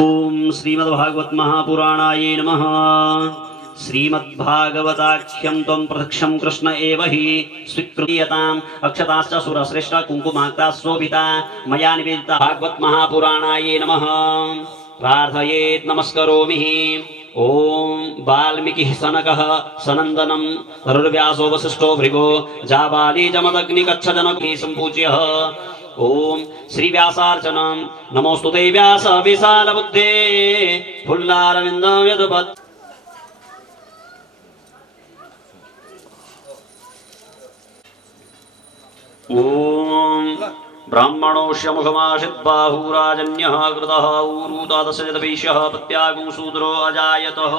ओम श्रीमद्भागवत महापुराणाय नमः। श्रीमद्भागवताख्यं त्वं प्रत्यक्षं कृष्ण एव हि स्वीक्रियताम् अक्षताश्च सुरश्रेष्ठ कुङ्कुमाक्ता शोभिता मया निवेदिता। भागवत महापुराणाय नमः। प्रार्थयेत् नमस्करोमि। ओम वाल्मीकि सनकः सनंदनम तरुर्व्यासो वसिष्ठो भृगो जाबाली जमदग्निकच्छजनकी संपूज्य। ओम श्री व्यासार्चनम नमोस्तुते व्यास विशाल बुद्धे फुल्लारविंद यदुपत्। ओम ब्राह्मणोष्य मुखमाशिद्बाहुराजन्यः कृतः ऊरूतादशजतपैष्यः पत्यागुंशूद्रो अजायतः।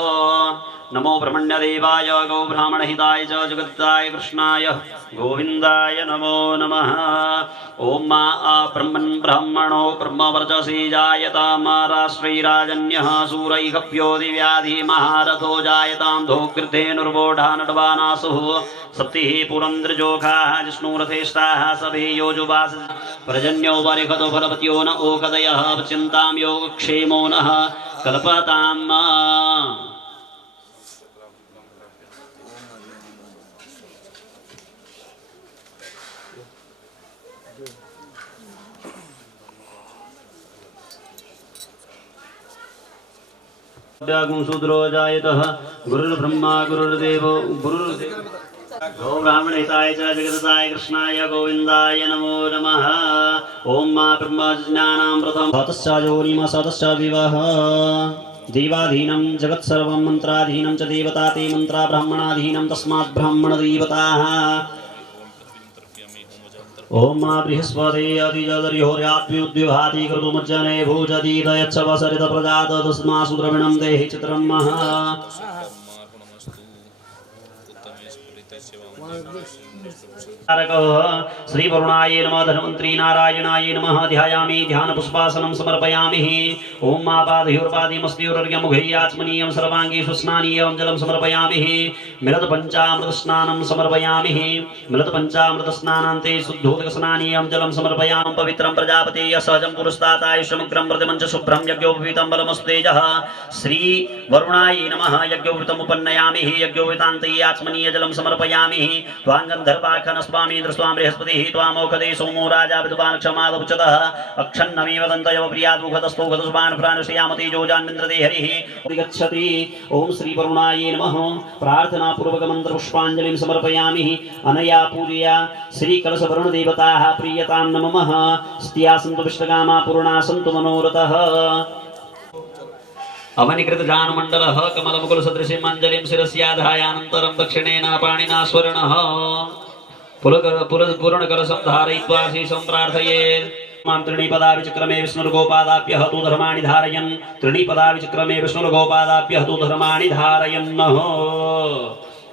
नमो ब्रह्मण्यदेवाय गौ ब्राह्मणहिताय च जगद्दाय कृष्णाय गोविन्दाय नमो नमः। ओम मा ब्रह्मन् ब्राह्मणो ब्रह्मवर्चसी जायतामाराश्रैराजन्यः सूरैकप्यो दिव्याधि महारथो जायतां धोगृद्धेनुर्वोढा नडवानासुः सप्तिः पुरन्द्रजोखाः जिष्णुरथेष्टाः सभे योजुवास प्रजन्यो वरिखतो फलपत्यो न ओकदयः चिन्तां योगक्षेमो नः कल्पताम्। शूद्रो जायतः गुरुर्ब्रह्मा गुरुर्देवो गो ब्राह्मणहिताय च जगदताय कृष्णाय गोविन्दाय नमो नमः। ओम मा ब्रह्मज्ञानामृतं सतश्चायोनिम सतश्च विवः देवाधीनं जगत्सर्वं मन्त्राधीनं च देवता ते मन्त्रा ब्राह्मणाधीनं तस्मात् ब्राह्मणदेवताः। ओम मा बृहस्पते अतिजदर्योर्यात्म्युद्विभाति क्रतुमज्जने भूजदीदयच्छवसरित प्रजात तस्मासु द्रविणं देहि चित्रं महा। श्री वरुणाय नमः। धन्वंतरी नारायणाय नमः। ध्यायामि ध्यानपुष्पासनं समर्पयामि। ओम मा पादयोर्पादिमस्त्योर्यमुखैयाचमनीयं सर्वाङ्गेषु स्नानीयं जलं समर्पयामि। मिलतपञ्चामृतस्नानं समर्पयामि। मिलतपञ्चामृतस्नानान्ते शुद्धोदकस्नानीयं जलं समर्पयामि। पवित्रं प्रजापतेय सहजं पुरस्तादायुष्यमुग्रं प्रतिमञ्च शुभ्रं यज्ञोपवीतं बलमस्तेजः। श्री वरुणाय नमः। यज्ञोपवीतमुपन्नयामि। यज्ञोपवीतान्ते याचमनीय जलं समर्पयामि। त्वाङ्गन्धर्वाखनस्वामी दृष्ट्वा बृहस्पतिः त्वामोखदे सोमो राजा विद्वान् क्षमादुच्यतः अक्षन्नमेव दन्तयो प्रियाद्मुखतस्तोखतस्वान् प्राणश्रियामति जोजान्निन्द्रदे हरिः गच्छति। ओम श्री वरुणाय नमः। प्रार्थना पूर्वक मंत्र पुष्पांजलिं समर्पयामि। अनया पूजया श्री कलश वरुण देवताः प्रीयतां नमः। स्त्या सन्तु विष्टकामा पूर्णा सन्तु मनोरथः। अवनिकृत जानमण्डलः कमलमुकुल सदृशं मञ्जलिं शिरस्याधायानन्तरं दक्षिणेन पाणिना स्वर्णः पूर्णकलशं धारयित्वा शेषं प्रार्थयेत्। मां त्रिणीपदा विचक्रमे विष्णुर्गोपादाप्य हतु धर्माणि धारयन् त्रिणीपदा विचक्रमे विष्णुर्गोपादाप्य हतु धर्माणि धारयन्।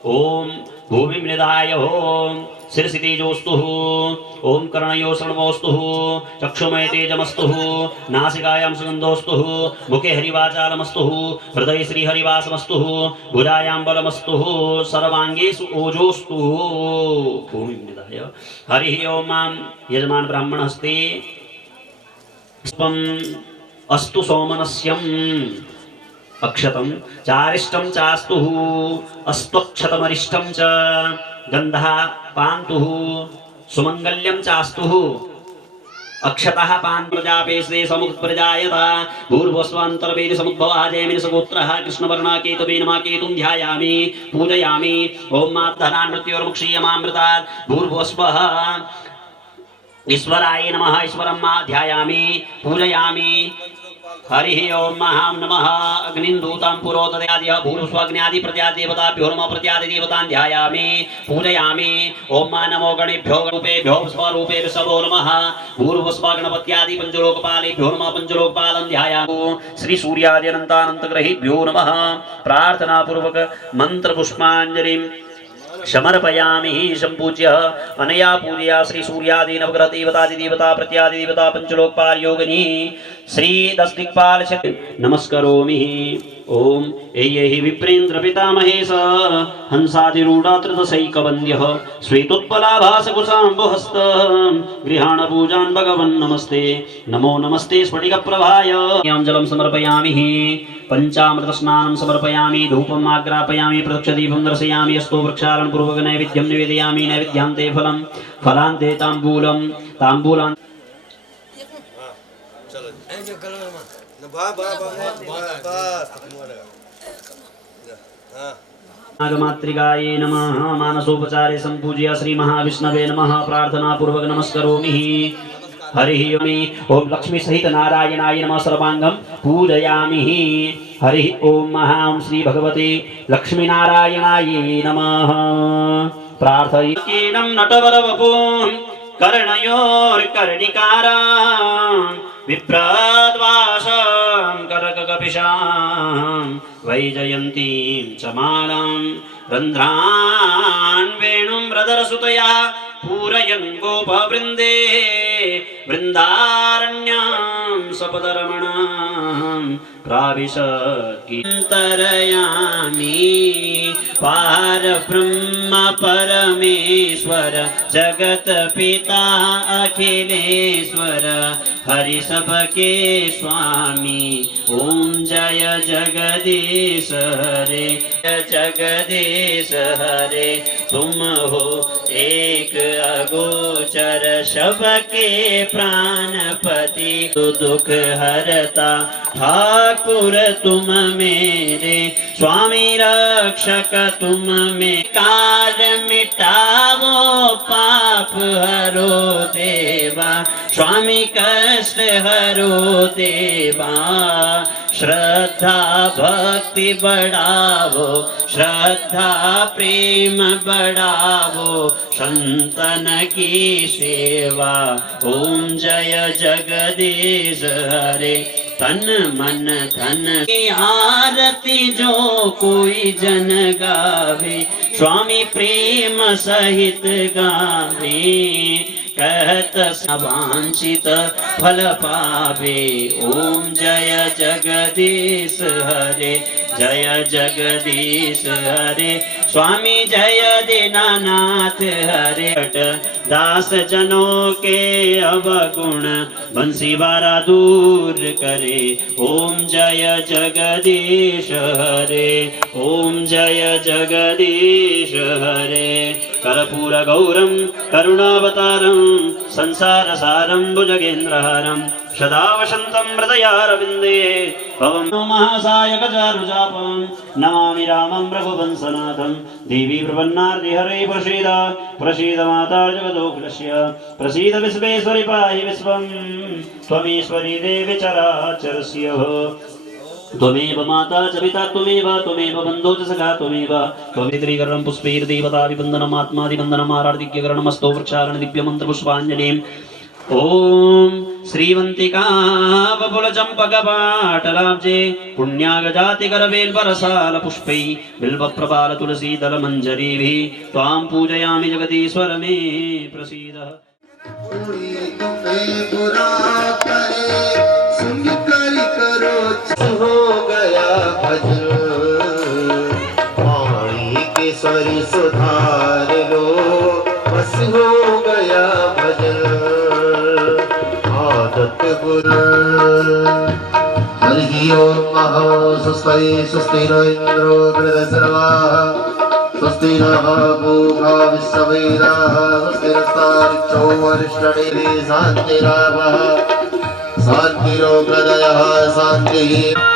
ओम भूमिं निधाय ओम शिरसि तेजोस्तु ओम कर्णयो शृण्वोस्तु चक्षुमय तेजमस्तु नासिकायां सुगन्धोस्तु मुखे हरिवाचालमस्तु हृदये श्रीहरिवासमस्तु भुजायां बलमस्तु सर्वाङ्गेषु ओजोस्तु। भूमिं निधाय हरिः ओम। यजमान ब्राह्मणस्ते अस्तु सोमनस्यम् अक्षतं चारिष्टं चास्तुः अस्त्वक्षतमरिष्टं च गन्धः पान्तुः सुमङ्गल्यं चास्तुः अक्षतः पान् प्रजापेशे समुत्प्रजायता भूर्भस्वान्तरवेदि समुद्भवः जयमिनि सगोत्रः कृष्णवर्णः केतुवेनमा केतुं ध्यायामि पूजयामि। ओम मात्तनान्मृत्योर्मुक्षीयमामृतात् भूर्भस्वः ईश्वराय नमः। ईश्वरं मा ध्यायामि पूजयामि। हरिः ओम महां नमः। अग्निन्दूतां पुरोदयादिह भूर्भुवग्न्यादि प्रत्यादेवताभ्यो नमः। प्रत्यादिदेवतान् ध्यायामि पूजयामि। ओम मा नमो गणेभ्यो रूपेभ्यो स्वरूपेभ्यो सबो नमः। भूर्भुवस्व गणपत्यादि पञ्चलोकपालेभ्यो नमः। पञ्चलोकपालं ध्यायामि। श्री सूर्यादि अनन्तानन्तग्रहेभ्यो नमः। प्रार्थनापूर्वक मन्त्रपुष्पाञ्जलिं समर्पयामि। संपूज्य अनया पूजया श्री सूर्यादि नवग्रह देवतादि देवता प्रत्यादि देवता पंचलोकपाल योगिनी श्री दस्दिक्पाल नमस्करोमि। ओम एहि विप्रेन्द्र पितामहेश हंसादिरूढात्रितसैकवन्द्यः श्वेतोत्पलाभासकुशाम्बुहस्त गृहाण पूजान् भगवन् नमस्ते। नमो नमस्ते स्फटिकप्रभाय। जलं समर्पयामि, पंचामृत स्नानं समर्पयामि, धूपम् आग्रापयामि, प्रदक्षदीपं दर्शयामि, अस्तो वृक्षारोपणपूर्वक नैवेद्यं निवेदयामि। नैवेद्यान्ते फलं, फलान्ते ताम्बूलं, ताम्बूलान् नागमात्रिकाये नमः। मानसोपचारे संपूज्य श्री महाविष्णवे नमः प्रार्थना पूर्वक नमस्करोमि। हरि ओम लक्ष्मी सहित नारायणाय नमः सर्वांगम पूजयामि। हरि ओम महां श्री भगवते लक्ष्मी नारायणाय नमः। प्रार्थयेनं नटवरवपुं कर्णयोर्कर्णिकारा विप्राद्वासं करककपिशां वैजयन्तीं च मालां रन्ध्रान् वेणुं रदरसुतया पूरयन् गोपवृन्दे वृन्दारण्यां सपदरमणां प्राविशन्तीन्तरयामि। पारब्रह्म परमेश्वर जगत्पिता अखिलेश्वर हरि सबके स्वामी। ओम जय जगदीश हरे, जगदीश हरे। तुम हो एक अगोचर सबके प्राणपति। दुख हरता ठाकुर तुम मेरे, स्वामी रक्षक तुम में। कार मिटावो पाप हरो देवा, स्वामी कष्ट हरो देवा। श्रद्धा भक्ति बढ़ावो, श्रद्धा प्रेम बढ़ावो, संतन की सेवा। ओम जय जगदीश हरे। तन मन धन की आरती जो कोई जन गावे, स्वामी प्रेम सहित गावे। कहत वांछित फल पावे। ओम जय जगदीश हरे, जय जगदीश हरे। स्वामी जय दीनानाथ हरे। दास जनों के अवगुण बंसी बारा दूर करे। ओम जय जगदीश हरे, ओम जय जगदीश हरे। कर्पूर गौरम करुणावतारम संसार सारम भुजगेन्द्रहारम सदा वसंतं हृदयारविन्दे भवं महासायकचारुचापं नमामि रामं रघुवंशनाथं। देवी प्रपन्नार्ति हरे प्रसीद, प्रसीद माता जगदोऽखिलस्य। प्रसीद विश्वेश्वरि पाहि विश्वं, त्वमीश्वरी देवी चराचरस्य। त्वमेव माता च पिता त्वमेव, त्वमेव बन्धो च सखा त्वमेव। त्वमेत्रीकरणं पुष्पैर्देवताभिवन्दनम् आत्मादिवन्दनम् आराधिक्यकरणमस्तो वृक्षारण दिव्यमन्त्रपुष्पाञ्जलिम्। ओम श्रीवंतिका बबुल चंपक पाटलाब्जे पुण्यागजाति करवेल्वरसाल पुष्पै बिल्व प्रपाल तुलसी दल मंजरी त्वां पूजयामि जगदीश्वर मे प्रसीद। हो गया भजन पानी के सरी सुधार लो, बस हो गया भजन आदत गुरु। हरि ओम महा स्वस्ति स्वस्ति नो इंद्रो वृद्धश्रवाः स्वस्ति नः पूषा विश्ववेदाः स्वस्ति नस्तारिक्षो वरिष्ठनेमिः शान्तिरावः शान्तिरोगदयः शान्तिः।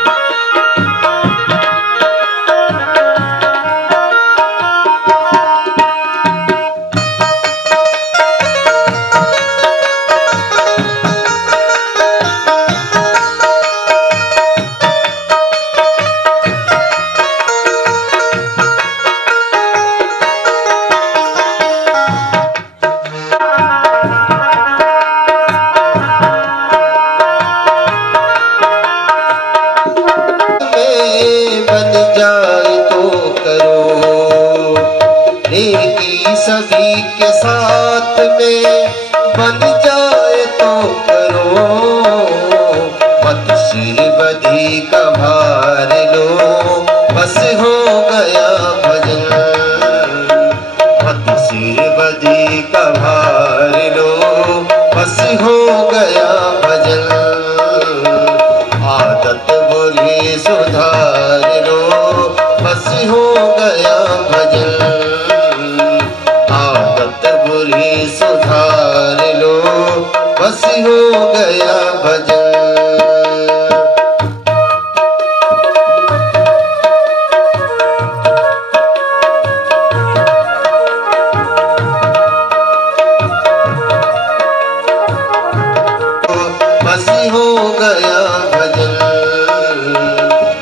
सभी के साथ में बन जाए तो करो, का भार लो, बस हो गया भजन। मत सिर बदी का भार लो, बस हो गया भजन। आदत बुरी सुधार लो, बस हो गया भजन। आदत बुरी सुधार लो, बस हो गया भजन। बस हो गया भजन।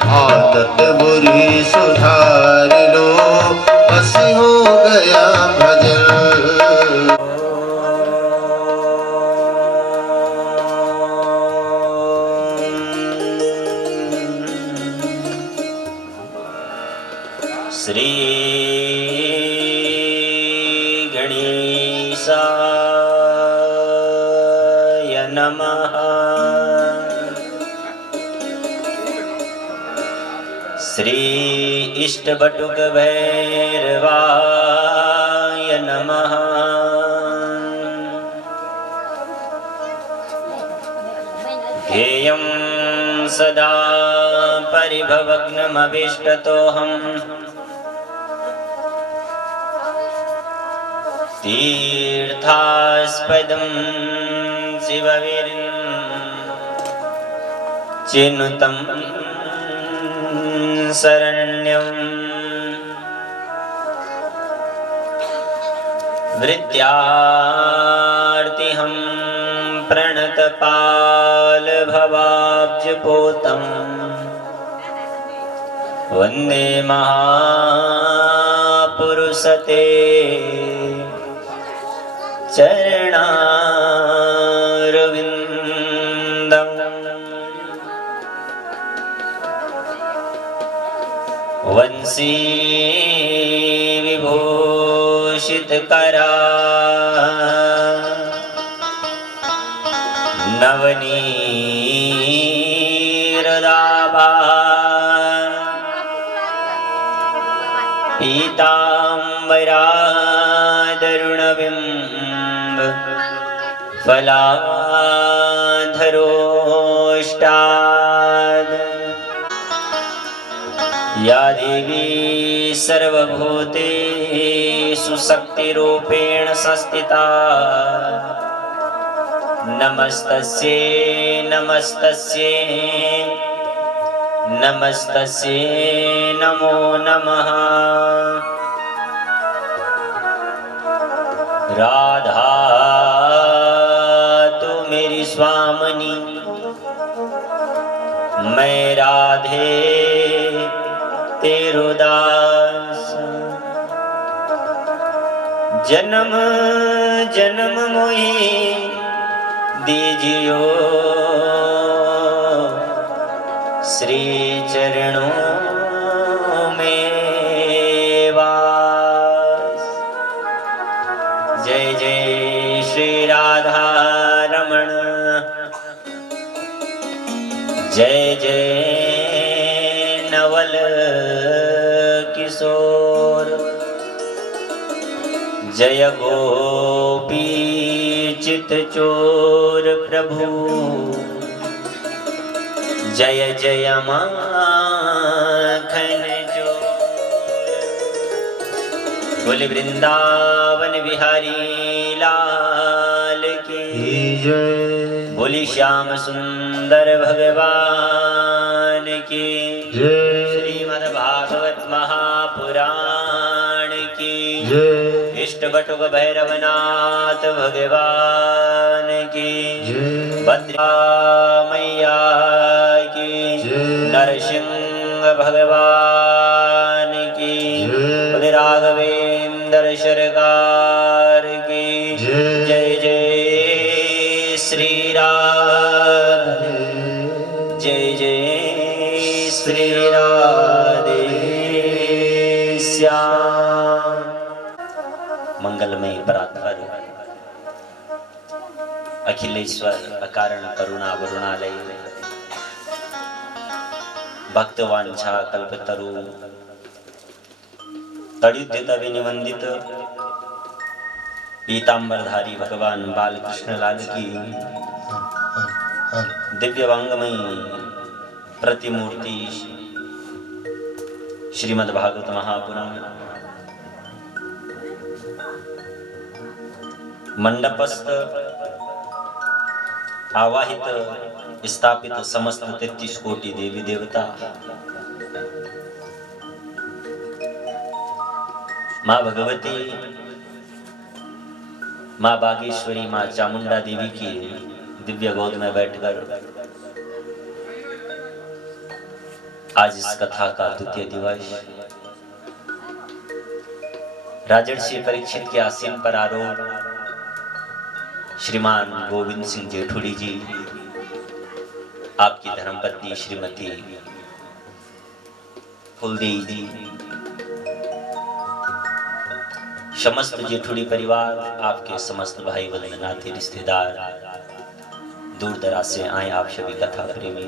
आदत बुरी सुधार लो, बस हो गया भजन। श्री गणेशाय नमः। श्री इष्टबटुक भैरवाय नमः। ध्येयं सदा परिभवग्नमभीष्टतोऽहम् तीर्थास्पदं शिववीर्यं चिनुतं शरण्यं। वृत्यार्तिहं प्रणतपालभवाब्जपोतं वन्दे महापुरुषते चरणारविन्दं। वंशी विभूषितकरा नवनीरदाभा पीताम्बरादरुणबिम्ब फलाधरोष्टाद। या देवी सर्वभूतेषु शक्तिरूपेण संस्थिता नमस्तस्यै नमस्तस्यै नमस्तस्यै नमो नमः। राधा तू मेरी स्वामिनी, मैं राधे तेरो दास। जन्म जन्म मोहि दीजियो श्री चरणों में वास। जय जय श्री राधा रमण, जय जय नवल किशोर, जय गोपी चित चोर प्रभु, जय जय माखन चोर। बोले वृंदावन बिहारी लाल की जय। बोली श्याम सुंदर भगवान की जय। श्रीमद् भागवत महापुराण की जय। इष्टबटुक भैरवनाथ भगवान की जय। भद्रा मैया की जय। नरसिंह भगवान की बोले राघवेंद्र सरकार की जय जय श्री राधे, जय जय श्री राधे श्याम। मंगलमय परात्पर अखिलेश्वर अकारण करुणा वरुणालय भक्तवांछा कल्पतरु तड़ित विनिवंदित पीतांबरधारी भगवान बालकृष्ण लाल की दिव्य वांगमयी प्रतिमूर्ति श्रीमद् भागवत महापुराण मंडपस्थ आवाहित स्थापित समस्त 33 कोटि देवी देवता, माँ भगवती, माँ बागेश्वरी, माँ चामुंडा देवी की दिव्य गोद में बैठकर आज इस कथा का द्वितीय दिवस राजर्षि परीक्षित के आसीन पर आरूढ़ श्रीमान गोविंद सिंह जेठुड़ी जी, आपकी धर्मपत्नी श्रीमती फुलदेई जी, समस्त जेठुड़ी परिवार, आपके समस्त भाई बंधु नाते रिश्तेदार, दूर दराज से आए आप सभी कथा प्रेमी,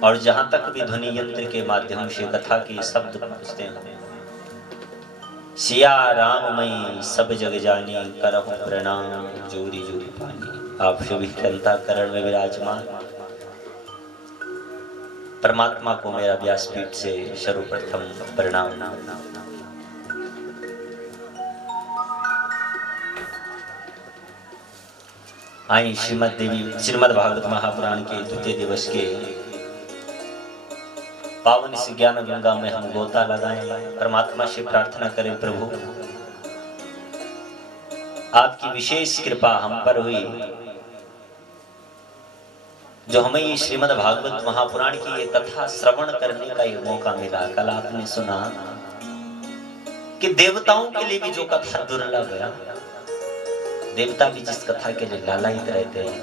और जहां तक भी ध्वनि यंत्र के माध्यम से कथा के शब्द पहुंचते हैं, सिया राममयी सब जग जानी, करहु प्रणाम जोरी जोरी पानी। आप सभी के अंतःकरण में विराजमान परमात्मा को मेरा व्यासपीठ से सर्वप्रथम प्रणाम। आई श्रीमद् भागवत महापुराण के द्वितीय दिवस के पावन इस ज्ञान गंगा में हम गोता लगाएं। परमात्मा से प्रार्थना करें, प्रभु आपकी विशेष कृपा हम पर हुई, जो हमें ये श्रीमद् भागवत महापुराण की ये कथा श्रवण करने का ये मौका मिला। कल आपने सुना कि देवताओं के लिए भी जो कथा दुर्लभ है, देवता भी जिस कथा के लिए लालायित रहते हैं,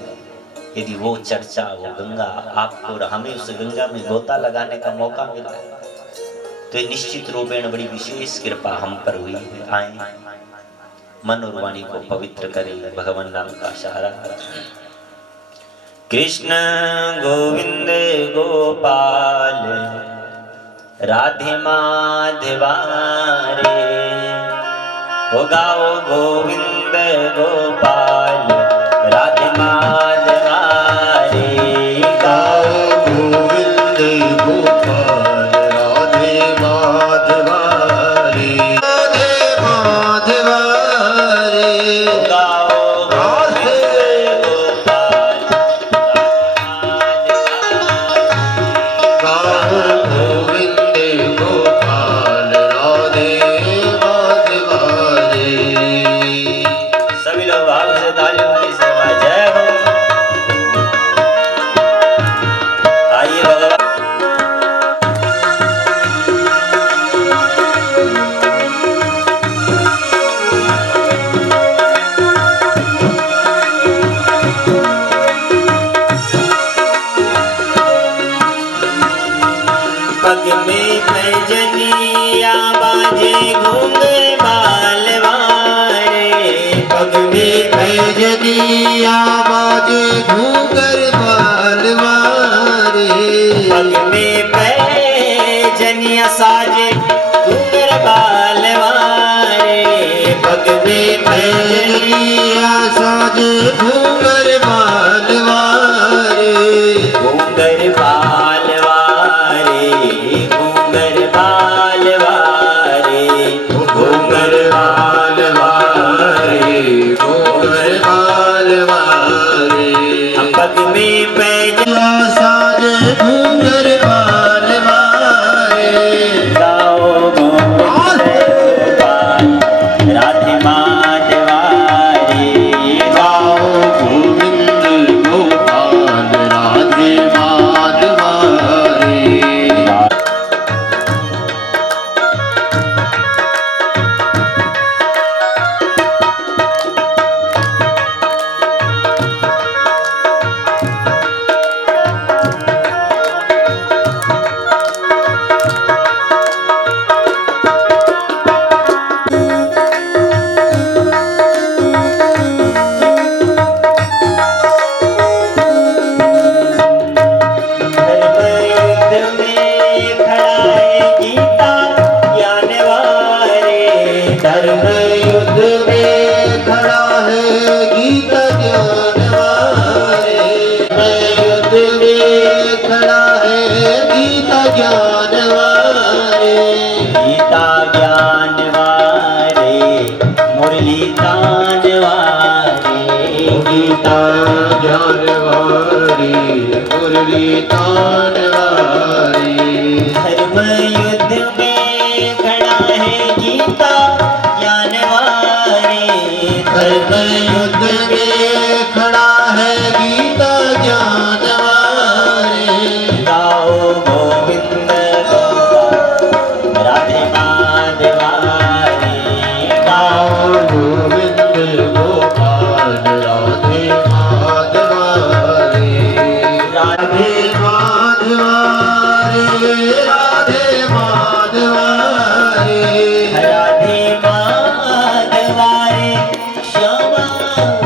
यदि वो चर्चा, वो गंगा आपको और हमें उस गंगा में गोता लगाने का मौका मिला तो ये निश्चित रूपेण बड़ी विशेष कृपा हम पर हुई है। आए मन और वाणी को पवित्र करें, भगवान नाम का सहारा। कृष्ण गोविंद गोपाल राधे माधवा रे, हो गाओ गोविंद गोपाल राधे माधवा रे, गाओ गोविंद गोपाल राधे माधवा रे, राधे माधवा रे, गाओ राधे गोपाल गाओ गोविंद गोपाल राधे माधवा रे। सभी लोग भाव से तालियों की सेवा जय हो। आइए भगवान पग में पैजनिया बाजे घूंघर बालवारे, पग में पैजनिया बाजे घूंघर बालवारे, पग में पैजनिया साजे घूंघर बालवारे, पग में पैजनिया साजे घूंघर बालवारे, घूंघर बालवारे, घूंघर बालवारे, घूंघर बालवारे, घूंघर बालवारे, पग में पैजनिया साजे घूंघर बालवारे, गाओ गोविंद गोपाल राधे माधवा रे, गाओ ज्ञान वारे गीता ज्ञान वारे मुरली तान वारे गीता ज्ञान वारे मुरली तान वारे धर्म युद्ध में खड़ा है गीता ज्ञान वारे धर्म युद्ध में खड़ा है गीता ज्ञान वारे गाओ गोविंद गोपाल राधे माधवारे गाओ गोविंद गोपाल राधे माधवारे राधे माधवारे राधे माधवारे राधे माधवारे श्यामा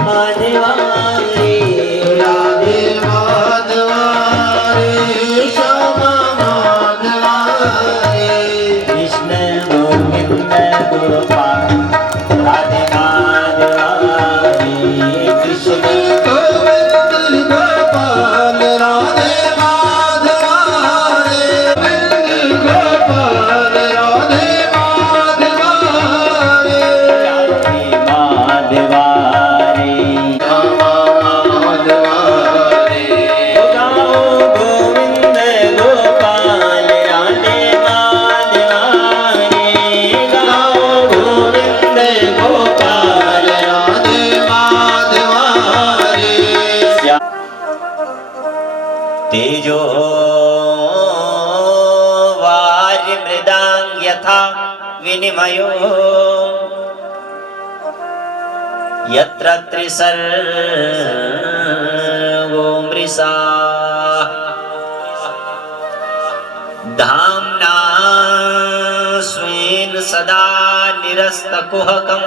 माधवारे राधे माधवारे श्यामा माधवारे कृष्ण गोविंद गोपाल राधे माधवारे कृष्ण गोविंद गोपाल राधे माधवारे गोपाल राधे माधवारे राधे माधवारे माधवारे गाओ गोविंद गोपाल राधे माधवारे गाओ गोविंद गोपाल राधे माधवारे तेजो वारि मृदांग यथा विनिमयो यत्र त्रिसर्गो मृषा धाम्ना स्वेन सदा निरस्तकुहकं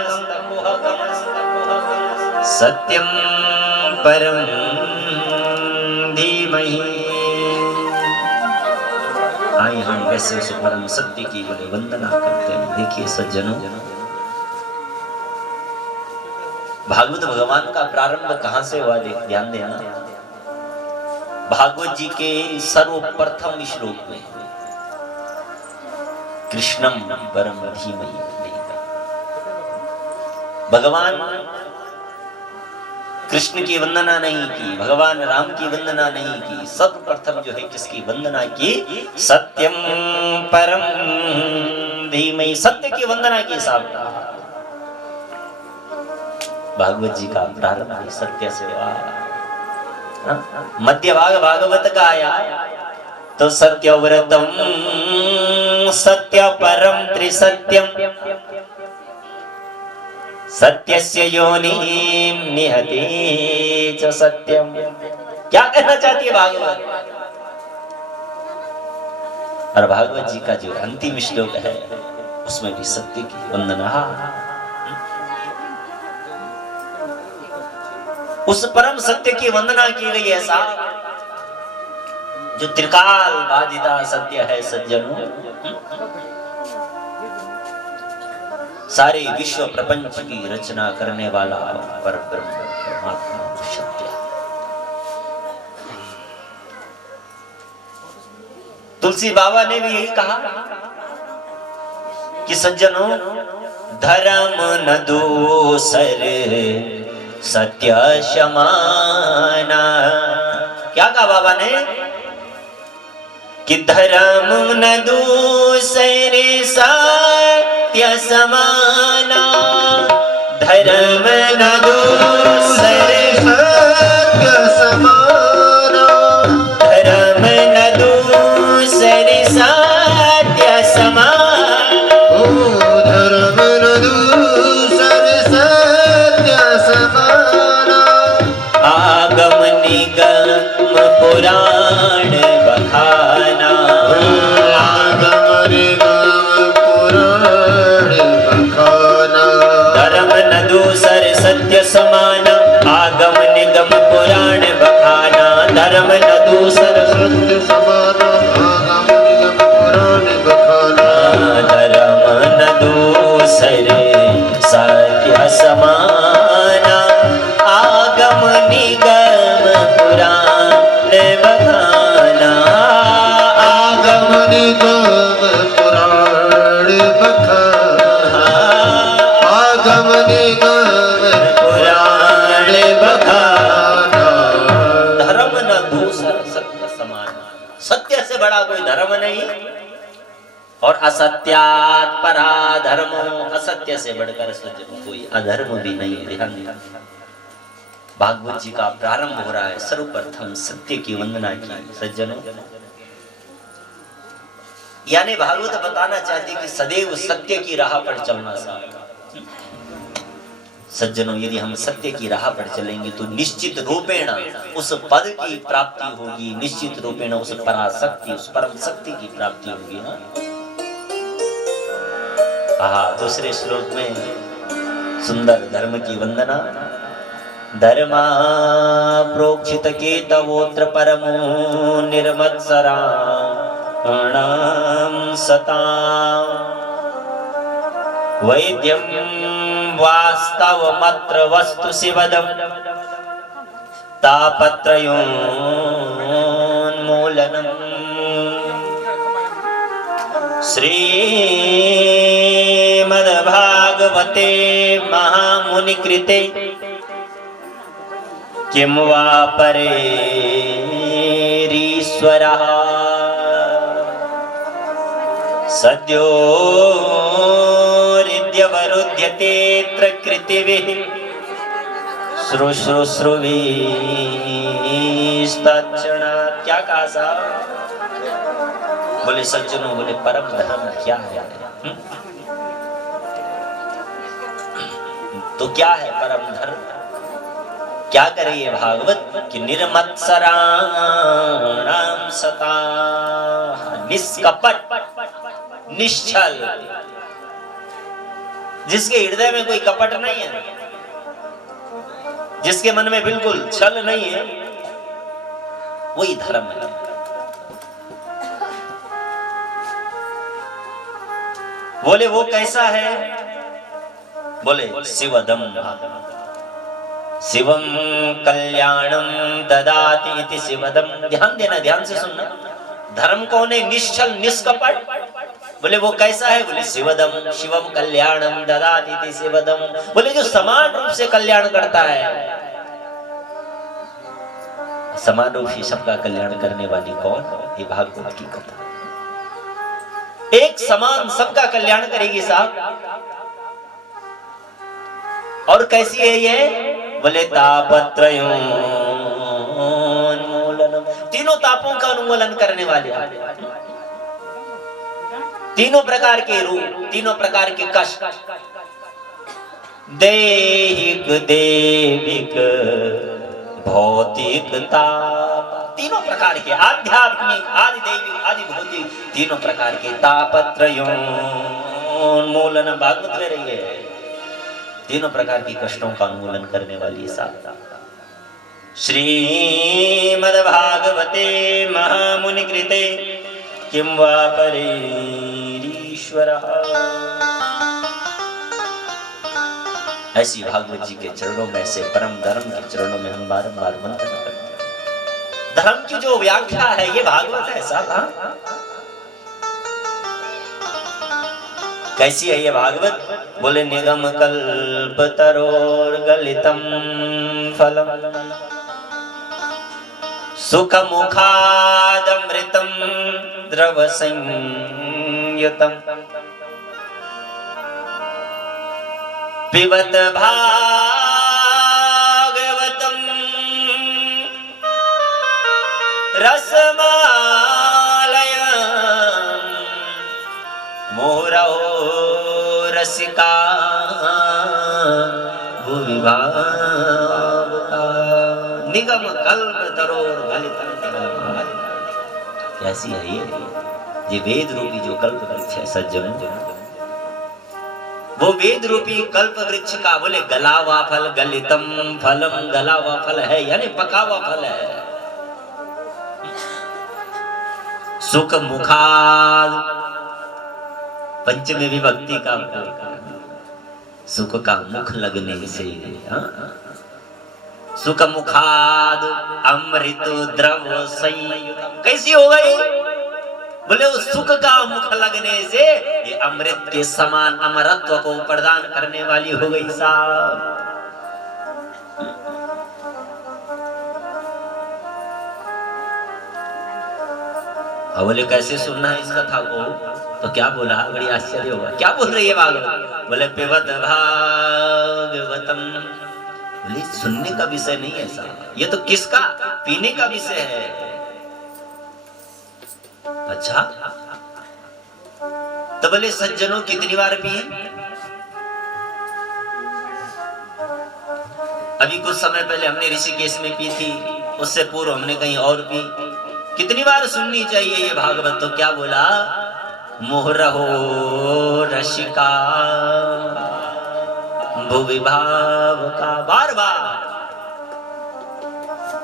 सत्यं परं धीमहि। आइए हम वैसे उस परम सत्य की वंदना करते हैं। देखिए सज्जनों, भागवत भगवान का प्रारंभ कहां से हुआ ध्यान देना। भागवत जी के सर्वप्रथम श्लोक में कृष्णम परम धीमहि, भगवान कृष्ण की वंदना नहीं की, भगवान राम की वंदना नहीं की, सर्वप्रथम जो है किसकी वंदना की? सत्यम परम धीमहि, सत्य की वंदना की साहब। भागवत जी का प्रारंभ सत्य से हुआ। मध्य भाग भागवत का आया तो सत्यव्रतम सत्य परम त्रिसत्यम सत्यस्य योनिं निहते च सत्यम। क्या कहना चाहती है भागवत? और भागवत जी का जो अंतिम श्लोक है उसमें भी सत्य की वंदना, उस परम सत्य की वंदना की गई। ऐसा जो त्रिकाल बाधिता सत्य है सज्जनों, सारे विश्व प्रपंच की रचना करने वाला परब्रह्म परमात्मा सत्य। तुलसी बाबा ने भी यही कहा कि सज्जनों, धर्म न दूसर सत्य समाना। क्या कहा बाबा ने? कि धर्म न दूसरे सत्य समाना, धर्म न दूसरे सत्य समाना, धर्म न दूसरे सत्य समाना। ओ धर्म न दूसरे सत्य समाना। आगम निगम पुराण बखाना, आगम निगम पुराण बखाना। धर्म न दूसर सत्य और असत्यात् परा धर्मो, असत्य से बढ़कर सज्जनों कोई अधर्म भी नहीं है। ध्यान देना, भागवत जी का प्रारंभ हो रहा है सर्वप्रथम सत्य की वंदना की। सज्जनों, यानी भागवत बताना चाहती कि सदैव सत्य की राह पर चलना साथ। सज्जनों, यदि हम सत्य की राह पर चलेंगे तो निश्चित रूपेण उस पद की प्राप्ति होगी, निश्चित रूपेण उस पराशक्ति, उस परम शक्ति की प्राप्ति होगी ना। दूसरे श्लोक में सुंदर धर्म की वंदना। धर्मा प्रोक्षित केतवोत्र परमो निर्मत्सरा सता वैद्यम वास्तवमत्र वस्तु शिवदम तापत्रयोन्मूलनम् श्रीमद्भागवते महामुनिकृते किं वा परेरीश्वरः सद्योरिद्यवरुध्यतेऽत्र कृतिभिः श्रुश्रुश्रुभिस्तत्क्षणात्। क्या कहा साहब? बोले सज्जनों, बोले परम धर्म क्या है? तो क्या है परम धर्म? क्या करे ये भागवत कि निर्मत्सराणाम सता, निष्कपट निश्चल, जिसके हृदय में कोई कपट नहीं है, जिसके मन में बिल्कुल छल नहीं है, वही धर्म है। बोले वो कैसा है? बोले शिवदम शिवम कल्याणम ददाति इति शिवदम। ध्यान देना, ध्यान से सुनना। धर्म कौन है? निश्चल निष्कपट। बोले वो कैसा है? बोले शिवदम शिवम कल्याणम ददाति इति शिवदम। बोले जो समान रूप से कल्याण करता है। समान रूप से सबका कल्याण करने वाली कौन? ये भागवत की कथा। एक समान सबका कल्याण करेगी साहब। और कैसी है ये? बोले तापत्रयोन्मूलनम्, तीनों तापों का उन्मूलन करने वाले, तीनों प्रकार के रूप, तीनों प्रकार के कष्ट, दैहिक देविक भौतिक ताप, तीनों प्रकार के आध्यात्मिक आदि दैविक आदि भौतिक, तीनों प्रकार के तापत्रयोन्मूलन भागवत में रही है। तीनों प्रकार की कष्टों का उन्मूलन करने वाली साधना। श्रीमद्भागवते महामुनिकृते किं वा परेरीश्वरः। ऐसी भागवत जी के चरणों में से परम धर्म के चरणों में हम बारंबार वंदना करते हैं। धर्म की जो व्याख्या है ये भागवत है साहब। कैसी है ये भागवत? बोले निगम कल्प तरोर गलितम फलम सुख मुखादमृतम द्रव संयुतम पिबत भागवतम रसमालयम् मोहरो रसिका भुवि भावुका निगम कल्प तरोर गलितम। कैसी है ये वेद रूपी जो कल्प वृक्ष है सज्जनों, वो वेद रूपी कल्प वृक्ष का बोले गला हुआ फल, गलितम फलम, गला हुआ फल है यानी पका हुआ फल है। सुख मुखाद, पंचमी विभक्ति का सुख का मुख लगने से, सुख मुखाद अमृत द्रव संयुतम। कैसी हो गई? बोले उस सुख का मुख लगने से ये अमृत के समान अमरत्व को प्रदान करने वाली हो गई साहब। अब बोले कैसे सुनना है इस कथा को? तो क्या बोला, बड़ी आश्चर्य होगा, क्या बोल रही है भागवत? बोले पिबत भागवतम। बोले सुनने का विषय नहीं है साहब, ये तो किसका, पीने का विषय है। अच्छा, तो बोले सज्जनों कितनी बार पिए? अभी कुछ समय पहले हमने ऋषिकेश में पी थी, उससे पूर्व हमने कहीं और पी। कितनी बार सुननी चाहिए ये भागवत? तो क्या बोला, मोहरहो रसिका भुवि भाव का, बार बार,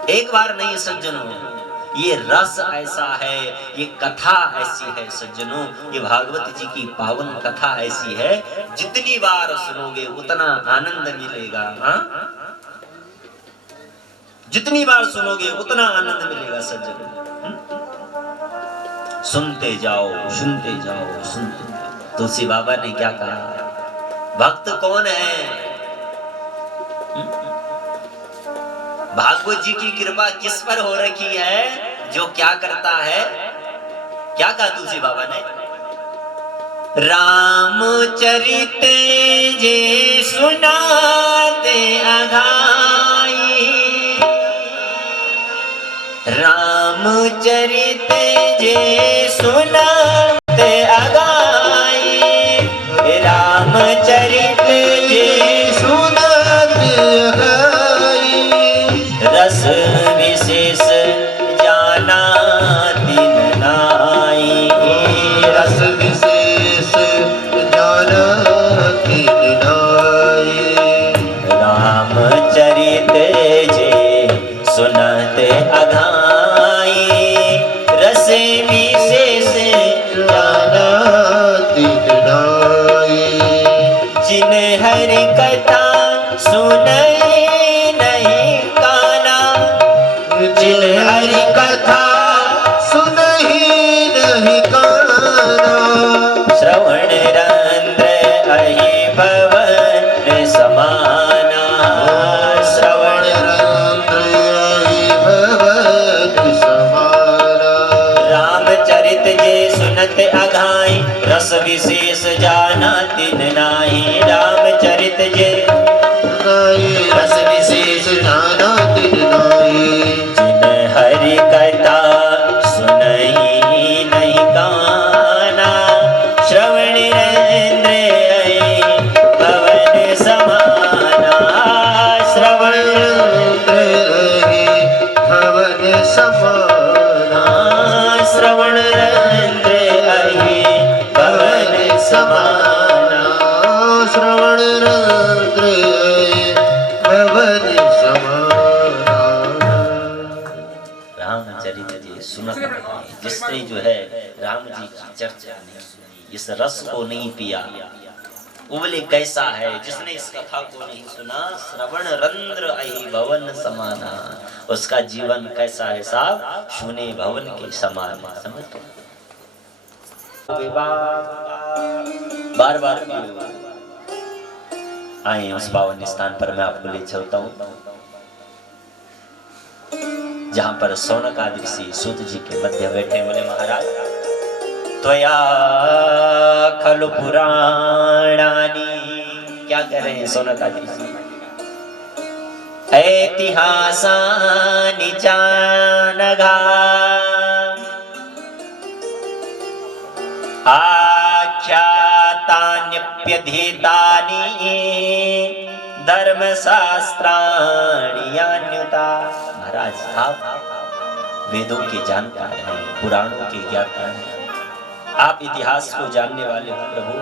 एक बार नहीं सज्जनों, ये रस ऐसा है, ये कथा ऐसी है सज्जनों, ये भागवत जी की पावन कथा ऐसी है, जितनी बार सुनोगे उतना आनंद मिलेगा। हाँ, जितनी बार सुनोगे उतना आनंद मिलेगा सज्जनों। सुनते जाओ, सुनते जाओ, सुनते जाओ। तुलसी बाबा ने क्या कहा, भक्त कौन है? भागवत जी की कृपा किस पर हो रखी है, जो क्या करता है? क्या कहा तुलसी बाबा ने? रामचरित जे सुनाते अघाई, रामचरित जे सुनाते अघाई, रामचरित जे सुनाते अघाई, रस विशेष जाना दिन नाई, रस विशेष जाना दिन नाई, रामचरित जे सुनते अघाई, रस विशेष जाना दिन नाई, जिन हरि कथा सुनई नहीं काना, जिन हरि कथा सुनहि नहीं काना, श्रवण रंध्र अहि भवन समाना, श्रवण रंध्र अहि भवन समाना, रामचरित जे सुनत अघाई, रस विशेष जाना तिन नाहि, रामचरित जे रस विशेष जाना दिन नाई, जिन हरि कथा सुनई नहीं काना, श्रवण रंध्र अहि भवन समाना, श्रवण रंध्र अहि भवन समाना, श्रवण रंध्र अहि भवन समाना, श्रवण रंध्र अहि भवन समाना। रामचरित जी सुनत नहीं, जिसने जो है राम जी की चर्चा नहीं सुनी, इस रस को नहीं पिया, उबले कैसा है जिसने इस कथा को नहीं सुना, श्रवण रंध्र अहि भवन समाना, उसका जीवन कैसा है साहब, सुने भवन के समान। समझ तो बार बार आए उस पावन स्थान पर मैं आपको ले चलता हूं, जहां पर सौनकादि ऋषि सूत जी के मध्य बैठे। बोले महाराज, त्वया खलु पुराणानि, क्या कह रहे हैं सौनकादि ऋषि, ऐतिहासानि जानघा, आख्यातान्यप्यधीतानि धर्मशास्त्राणि अन्युता। महाराज आप वेदों के जानकार हैं, पुराणों के ज्ञाता हैं, आप इतिहास को जानने वाले हो प्रभु,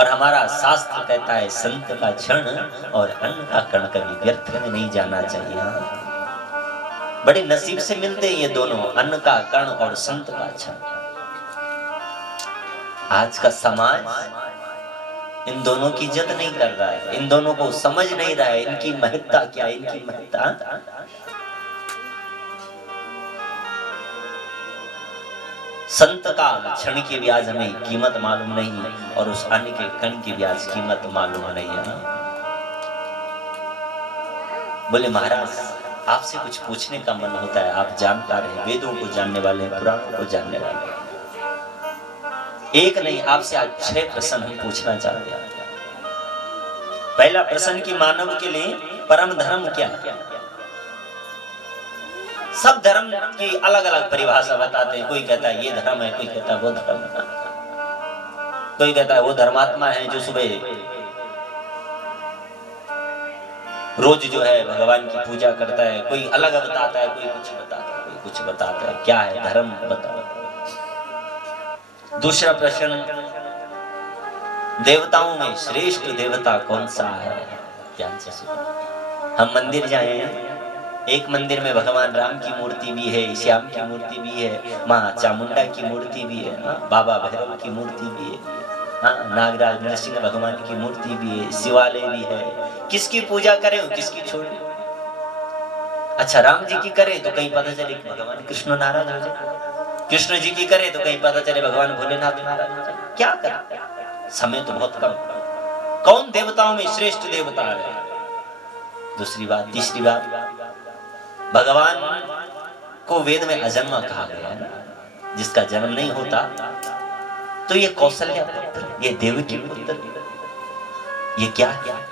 और हमारा शास्त्र कहता है संत का क्षण और अन्न का कण कभी व्यर्थ में नहीं जाना चाहिए। बड़े नसीब से मिलते हैं ये दोनों, अन्न का कण और संत का क्षण। आज का समाज इन दोनों की इज्जत नहीं कर रहा है, इन दोनों को समझ नहीं रहा है, इनकी महत्ता क्या, इनकी महत्ता। संत का क्षण की भी आज हमें कीमत मालूम नहीं, और उस अन्न के कण की भी आज कीमत मालूम नहीं है। बोले महाराज, आपसे कुछ पूछने का मन होता है। आप जानकार हैं, वेदों को जानने वाले हैं, पुराणों को जानने वाले हैं। एक नहीं, आपसे आज 6 प्रश्न हम पूछना चाहते हैं। पहला प्रश्न कि मानव के लिए परम धर्म क्या है? सब धर्म की अलग अलग परिभाषा बताते हैं। कोई कहता है ये धर्म है, कोई कहता है वो धर्म है, कोई कहता है वो धर्मात्मा है जो सुबह रोज जो है भगवान की पूजा करता है। कोई अलग बताता है, कोई कुछ बताता है, कोई कुछ बताता है। क्या है धर्म, बताओ। दूसरा प्रश्न, देवताओं में श्रेष्ठ देवता कौन सा है? ध्यान से सुनो। हम मंदिर जाए हैं, एक मंदिर में भगवान राम की मूर्ति भी है, श्याम की मूर्ति भी है, माँ चामुंडा की मूर्ति भी है, बाबा भैरव की मूर्ति भी है, नागराज नरसिंह भगवान की मूर्ति भी है, शिवालय भी है। किसकी पूजा करें और किसकी छोड़ें? अच्छा, राम जी की करें तो कहीं पता चले कि भगवान कृष्ण नाराज हो जाए, कृष्ण जी की करें तो कहीं पता चले भगवान भोलेनाथ नाराज हो जाए। क्या करें? समय तो बहुत कम। कौन देवताओं में श्रेष्ठ देवता है? दूसरी बात, तीसरी बात, भगवान को वेद में अजन्मा कहा गया है, जिसका जन्म नहीं होता। तो ये कौशल्या पुत्र, ये देवकी पुत्र, ये क्या है?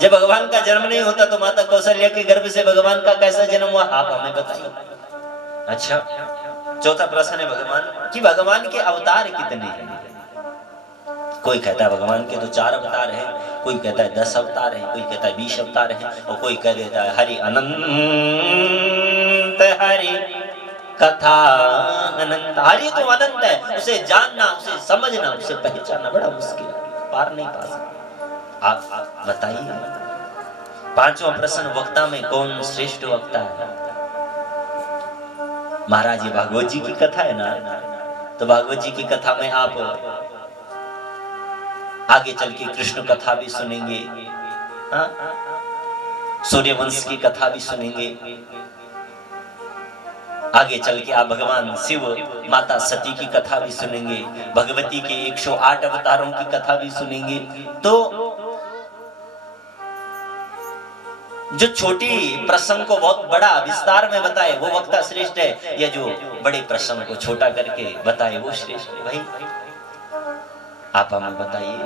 जब भगवान का जन्म नहीं होता तो माता कौशल्या के गर्भ से भगवान का कैसा जन्म हुआ, आप हमें बताइए। अच्छा, चौथा प्रश्न है भगवान कि भगवान के अवतार कितने हैं? कोई कहता है भगवान के तो 4 अवतार हैं, कोई कहता है 10 अवतार हैं, कोई कहता है 20 अवतार हैं, और कोई कह देता है हरि अनंत, हरि कथा अनंत। हरि तो अनंत है, उसे जानना, उसे समझना, उसे पहचानना बड़ा मुश्किल है, पार नहीं पा सकते। आप बताइए। पांचवा प्रश्न, वक्ता में कौन श्रेष्ठ वक्ता है? महाराज, ये भागवत जी की कथा है ना, तो भागवत जी की कथा में आप आगे चल के कृष्ण कथा भी सुनेंगे, सूर्यवंश की कथा भी सुनेंगे। आगे चल के आप भगवान शिव, माता सती की कथा भी सुनेंगे, भगवती के 108 अवतारों की कथा भी सुनेंगे। तो जो छोटी प्रसंग को बहुत बड़ा विस्तार में बताए वो वक्ता श्रेष्ठ है, या जो बड़े प्रसंग को छोटा करके बताए वो श्रेष्ठ है? भाई आप हमें बताइए।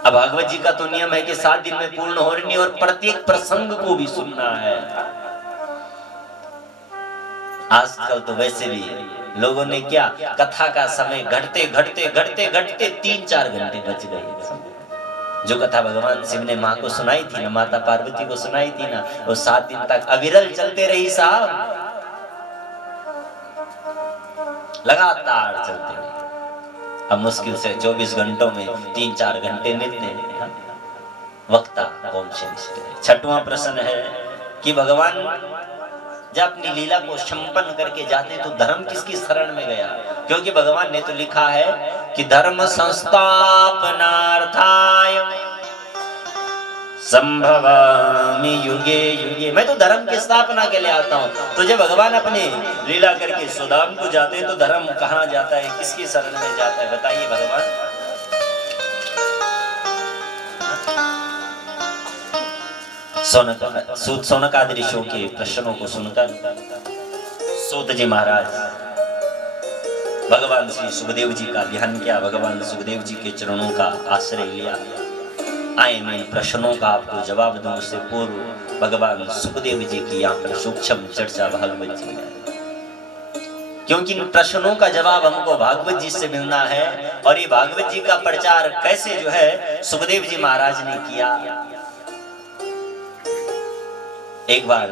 अब भागवत जी का तो नियम है कि 7 दिन में पूर्ण होनी और प्रत्येक प्रसंग को भी सुनना है। आजकल तो वैसे भी लोगों ने क्या, कथा का समय घटते घटते घटते घटते 3-4 घंटे बच गए। जो कथा भगवान शिव ने माँ को सुनाई थी ना, माता पार्वती को सुनाई थी ना, वो 7 दिन तक अविरल चलते रही साहब, लगातार चलते रही। अब मुश्किल से 24 घंटों में 3-4 घंटे मिलते हैं। वक्ता कौन श्रेष्ठ है? छठवां प्रश्न है कि भगवान जब अपनी लीला को संपन्न करके जाते तो धर्म किसकी शरण में गया? क्योंकि भगवान ने तो लिखा है कि धर्म संस्थापनार्थाय संभवामि युगे युगे। मैं तो धर्म की स्थापना के लिए आता हूँ। तो जब भगवान अपने लीला करके सुदाम को जाते हैं तो धर्म कहाँ जाता है, किसकी शरण में जाता है? बताइए भगवान। सौनक आदि ऋषियों के प्रश्नों को सुनकर सूत जी महाराज भगवान श्री सुखदेव जी का ध्यान किया, भगवान सुखदेव जी के चरणों का आश्रय लिया। आए मैं प्रश्नों का आपको जवाब दूं उससे पूर्व भगवान सुखदेव जी की यहाँ पर सूक्ष्म चर्चा भागवत जी में, क्योंकि इन प्रश्नों का जवाब हमको भागवत जी से मिलना है। और ये भागवत जी का प्रचार कैसे जो है सुखदेव जी महाराज ने किया। एक बार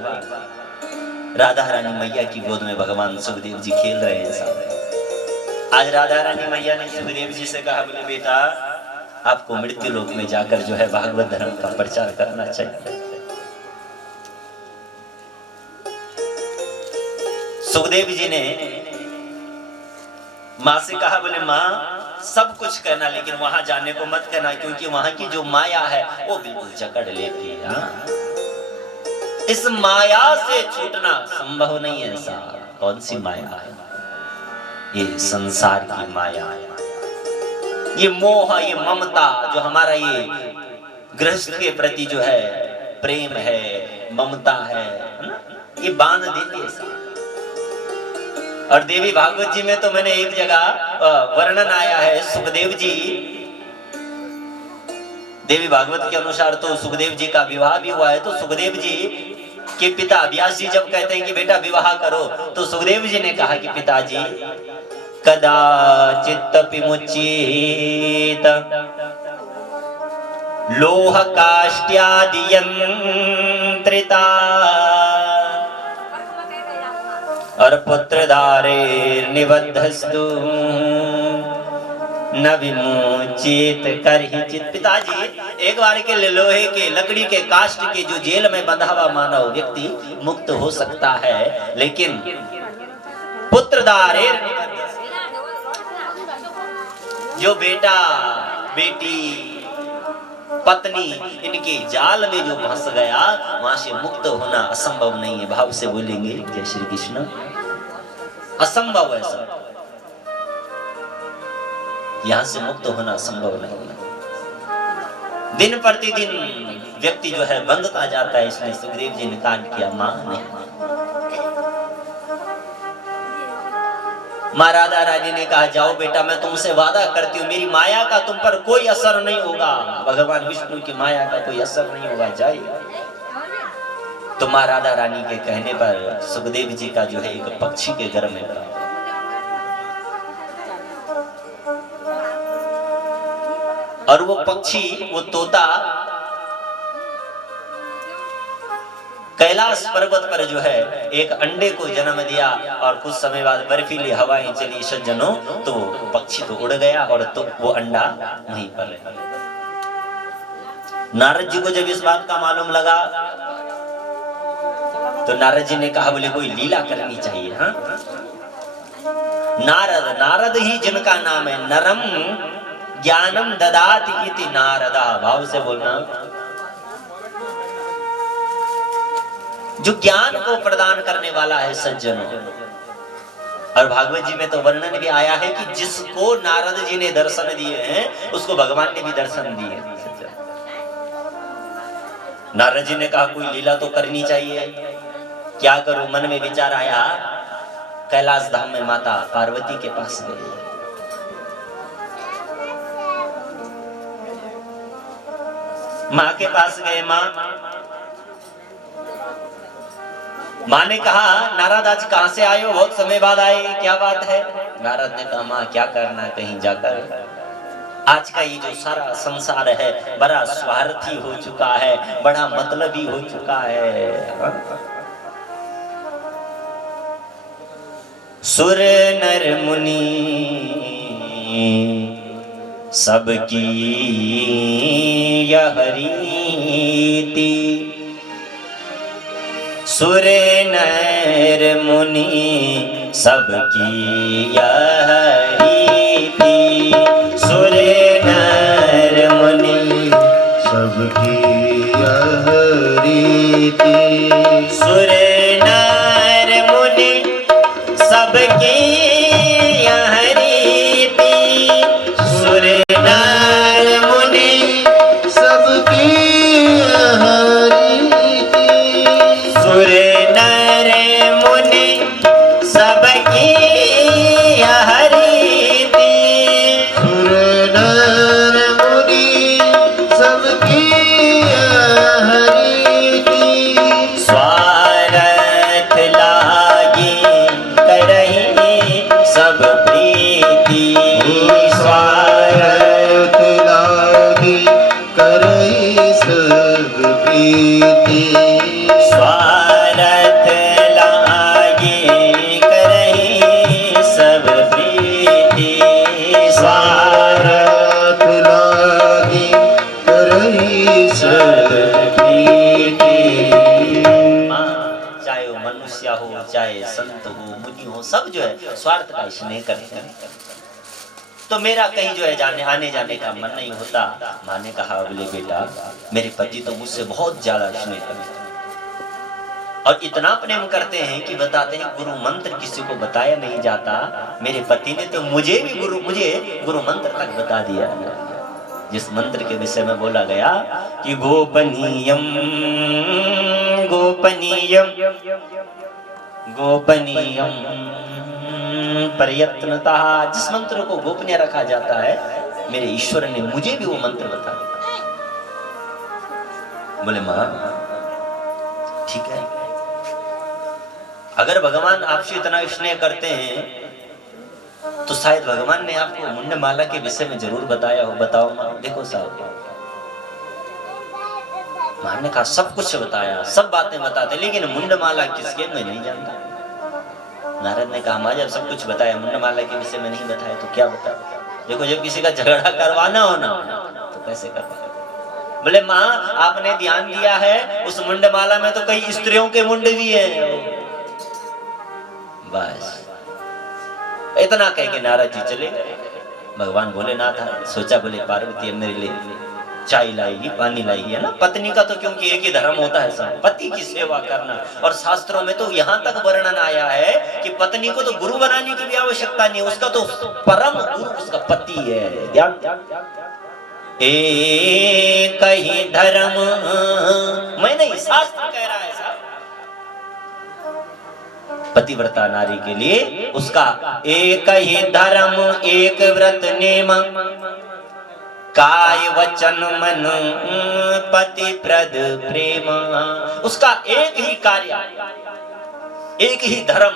राधा रानी मैया की गोद में भगवान सुखदेव जी खेल रहे हैं साहब। आज राधा रानी मैया ने सुखदेव जी से कहा, बोले बेटा आपको मृत्यु लोक में जाकर जो है भागवत धर्म का प्रचार करना चाहिए। सुखदेव जी ने माँ से कहा, बोले माँ सब कुछ करना लेकिन वहां जाने को मत करना, क्योंकि वहां की जो माया है वो बिल्कुल जकड़ लेती है। इस माया से छूटना संभव नहीं है साहब। कौन सी माया है? ये संसार की माया है, ये मोह, ये ममता जो हमारा ये गृहस्थ के प्रति जो है प्रेम है, ममता है ना, ये बांध देती है साथ। और देवी भागवत जी में तो मैंने एक जगह वर्णन आया है, सुखदेव जी, देवी भागवत के अनुसार तो सुखदेव जी का विवाह भी हुआ है। तो सुखदेव जी के पिता व्यास जी जब कहते हैं कि बेटा विवाह करो, तो सुखदेव जी ने कहा कि पिताजी कदाचित् मुच्येत लोह काष्ट्यादि यंत्रिता और पुत्रधारे निबद्धस्तु न विमोचित करहिचित। पिताजी एक बार के लोहे के लकड़ी के काष्ठ के जो जेल में बंधा हुआ मानव व्यक्ति मुक्त हो सकता है, लेकिन पुत्रधारे जो बेटा बेटी पत्नी इनके जाल में जो फंस गया, वहां से मुक्त होना असंभव नहीं है। भाव से बोलेंगे जय श्री कृष्ण। असंभव है सर, यहां से मुक्त होना असंभव नहीं है। दिन प्रतिदिन व्यक्ति जो है बंधता जाता है, इसलिए सुखदेव जी ने कहा किया मां नहीं। माँ राधा रानी ने कहा जाओ बेटा, मैं तुमसे वादा करती हूँ मेरी माया का तुम पर कोई असर नहीं होगा, भगवान विष्णु की माया का कोई असर नहीं होगा, जाइए। तो माँ राधा रानी के कहने पर सुखदेव जी का जो है एक पक्षी के घर में पड़ा, और वो पक्षी, वो तोता कैलाश पर्वत पर जो है एक अंडे को जन्म दिया, और कुछ समय बाद बर्फीली हवाएं चली सज्जनों, तो पक्षी तो उड़ गया और तो वो अंडा वहीं पर रहा। नारद जी को जब इस बात का मालूम लगा, तो नारद जी ने कहा बोले कोई लीला करनी चाहिए। हाँ, नारद, नारद ही जिनका नाम है, नरम ज्ञानम ददाति इति नारदा। भाव से बोलना, जो ज्ञान को प्रदान करने वाला है सज्जनों। और भागवत जी में तो वर्णन भी आया है कि जिसको नारद जी ने दर्शन दिए हैं उसको भगवान ने भी दर्शन दिए। नारद जी ने कहा कोई लीला तो करनी चाहिए, क्या करूं? मन में विचार आया, कैलाश धाम में माता पार्वती के पास गए। माँ के पास गए। माँ ने कहा नारद आज कहां से आए हो, बहुत समय बाद आए, क्या बात है? नारद ने कहा माँ क्या करना, कहीं जाकर आज का ये जो सारा संसार है बड़ा स्वार्थी हो चुका है, बड़ा मतलबी हो चुका है। सुर नर मुनि सबकी यह रीति, सुर नर मुनि सबकी यह रीति, सुर नर मुनि सबकी यह रीति, सुर नर मुनि सबकी यह रीति, सुर नर मुनि सबकी यह रीति, सुर नर मुनि सबकी यह रीति, सुर नर मुनि सबकी यह रीति, स्वार्थ लागी करही सब प्रीति, स्वार्थ लागी करई सब प्रीति, स्वार्थ लागी करही सब प्रीति, स्वार्थ लागी करई सब प्रीति। चाहे वो मनुष्य हो, चाहे संत हो, मुनि हो, सब जो है स्वार्थ का स्नेह करते हैं। तो मेरा कहीं जो है आने जाने का मन नहीं होता। माँ ने कहा बोले बेटा मेरे पति तो मुझसे बहुत ज्यादा स्नेह करते हैं और इतना प्रेम करते हैं कि बताते हैं गुरु मंत्र किसी को बताया नहीं जाता। मेरे पति ने तो मुझे गुरु मंत्र तक बता दिया। जिस मंत्र के विषय में बोला गया कि गोपनीयम गोपनीयम गोपनीयम प्रयत्नता, जिस मंत्र को गोपनीय रखा जाता है, मेरे ईश्वर ने मुझे भी वो मंत्र बताया। बोले मां ठीक है, अगर भगवान आपसे इतना स्नेह करते हैं तो शायद भगवान ने आपको मुंडमाला के विषय में जरूर बताया हो। बताओ मां। देखो साहब, मां ने कहा सब कुछ बताया, सब बातें बताते, लेकिन मुंडमाला किसके मैं नहीं जानता। नारद ने कहा मां जब सब कुछ बताया, मुंडमाला के विषय में नहीं बताया तो क्या बता। देखो जब किसी का झगड़ा करवाना हो ना तो कैसे करवा। बोले मां आपने ध्यान दिया है उस मुंडमाला में तो कई स्त्रियों के मुंड भी है। बस इतना कह के नारद जी चले गए। भगवान भोलेनाथ सोचा बोले पार्वती अब मेरे लिए चाय लाएगी, पानी लाएगी, है ना। पत्नी का तो क्योंकि एक ही धर्म होता है सब, पति की सेवा करना। और शास्त्रों में तो यहाँ तक वर्णन आया है कि पत्नी को तो गुरु बनाने की भी आवश्यकता नहीं है, उसका तो परम गुरु उसका पति है। ध्यान, एक ही धर्म, मैं नहीं शास्त्र कह रहा है साहब। पतिव्रता नारी के लिए उसका एक ही धर्म, एक व्रत नेम, काय वचन मन पति प्रद प्रेम। उसका एक ही कार्य, एक ही धर्म,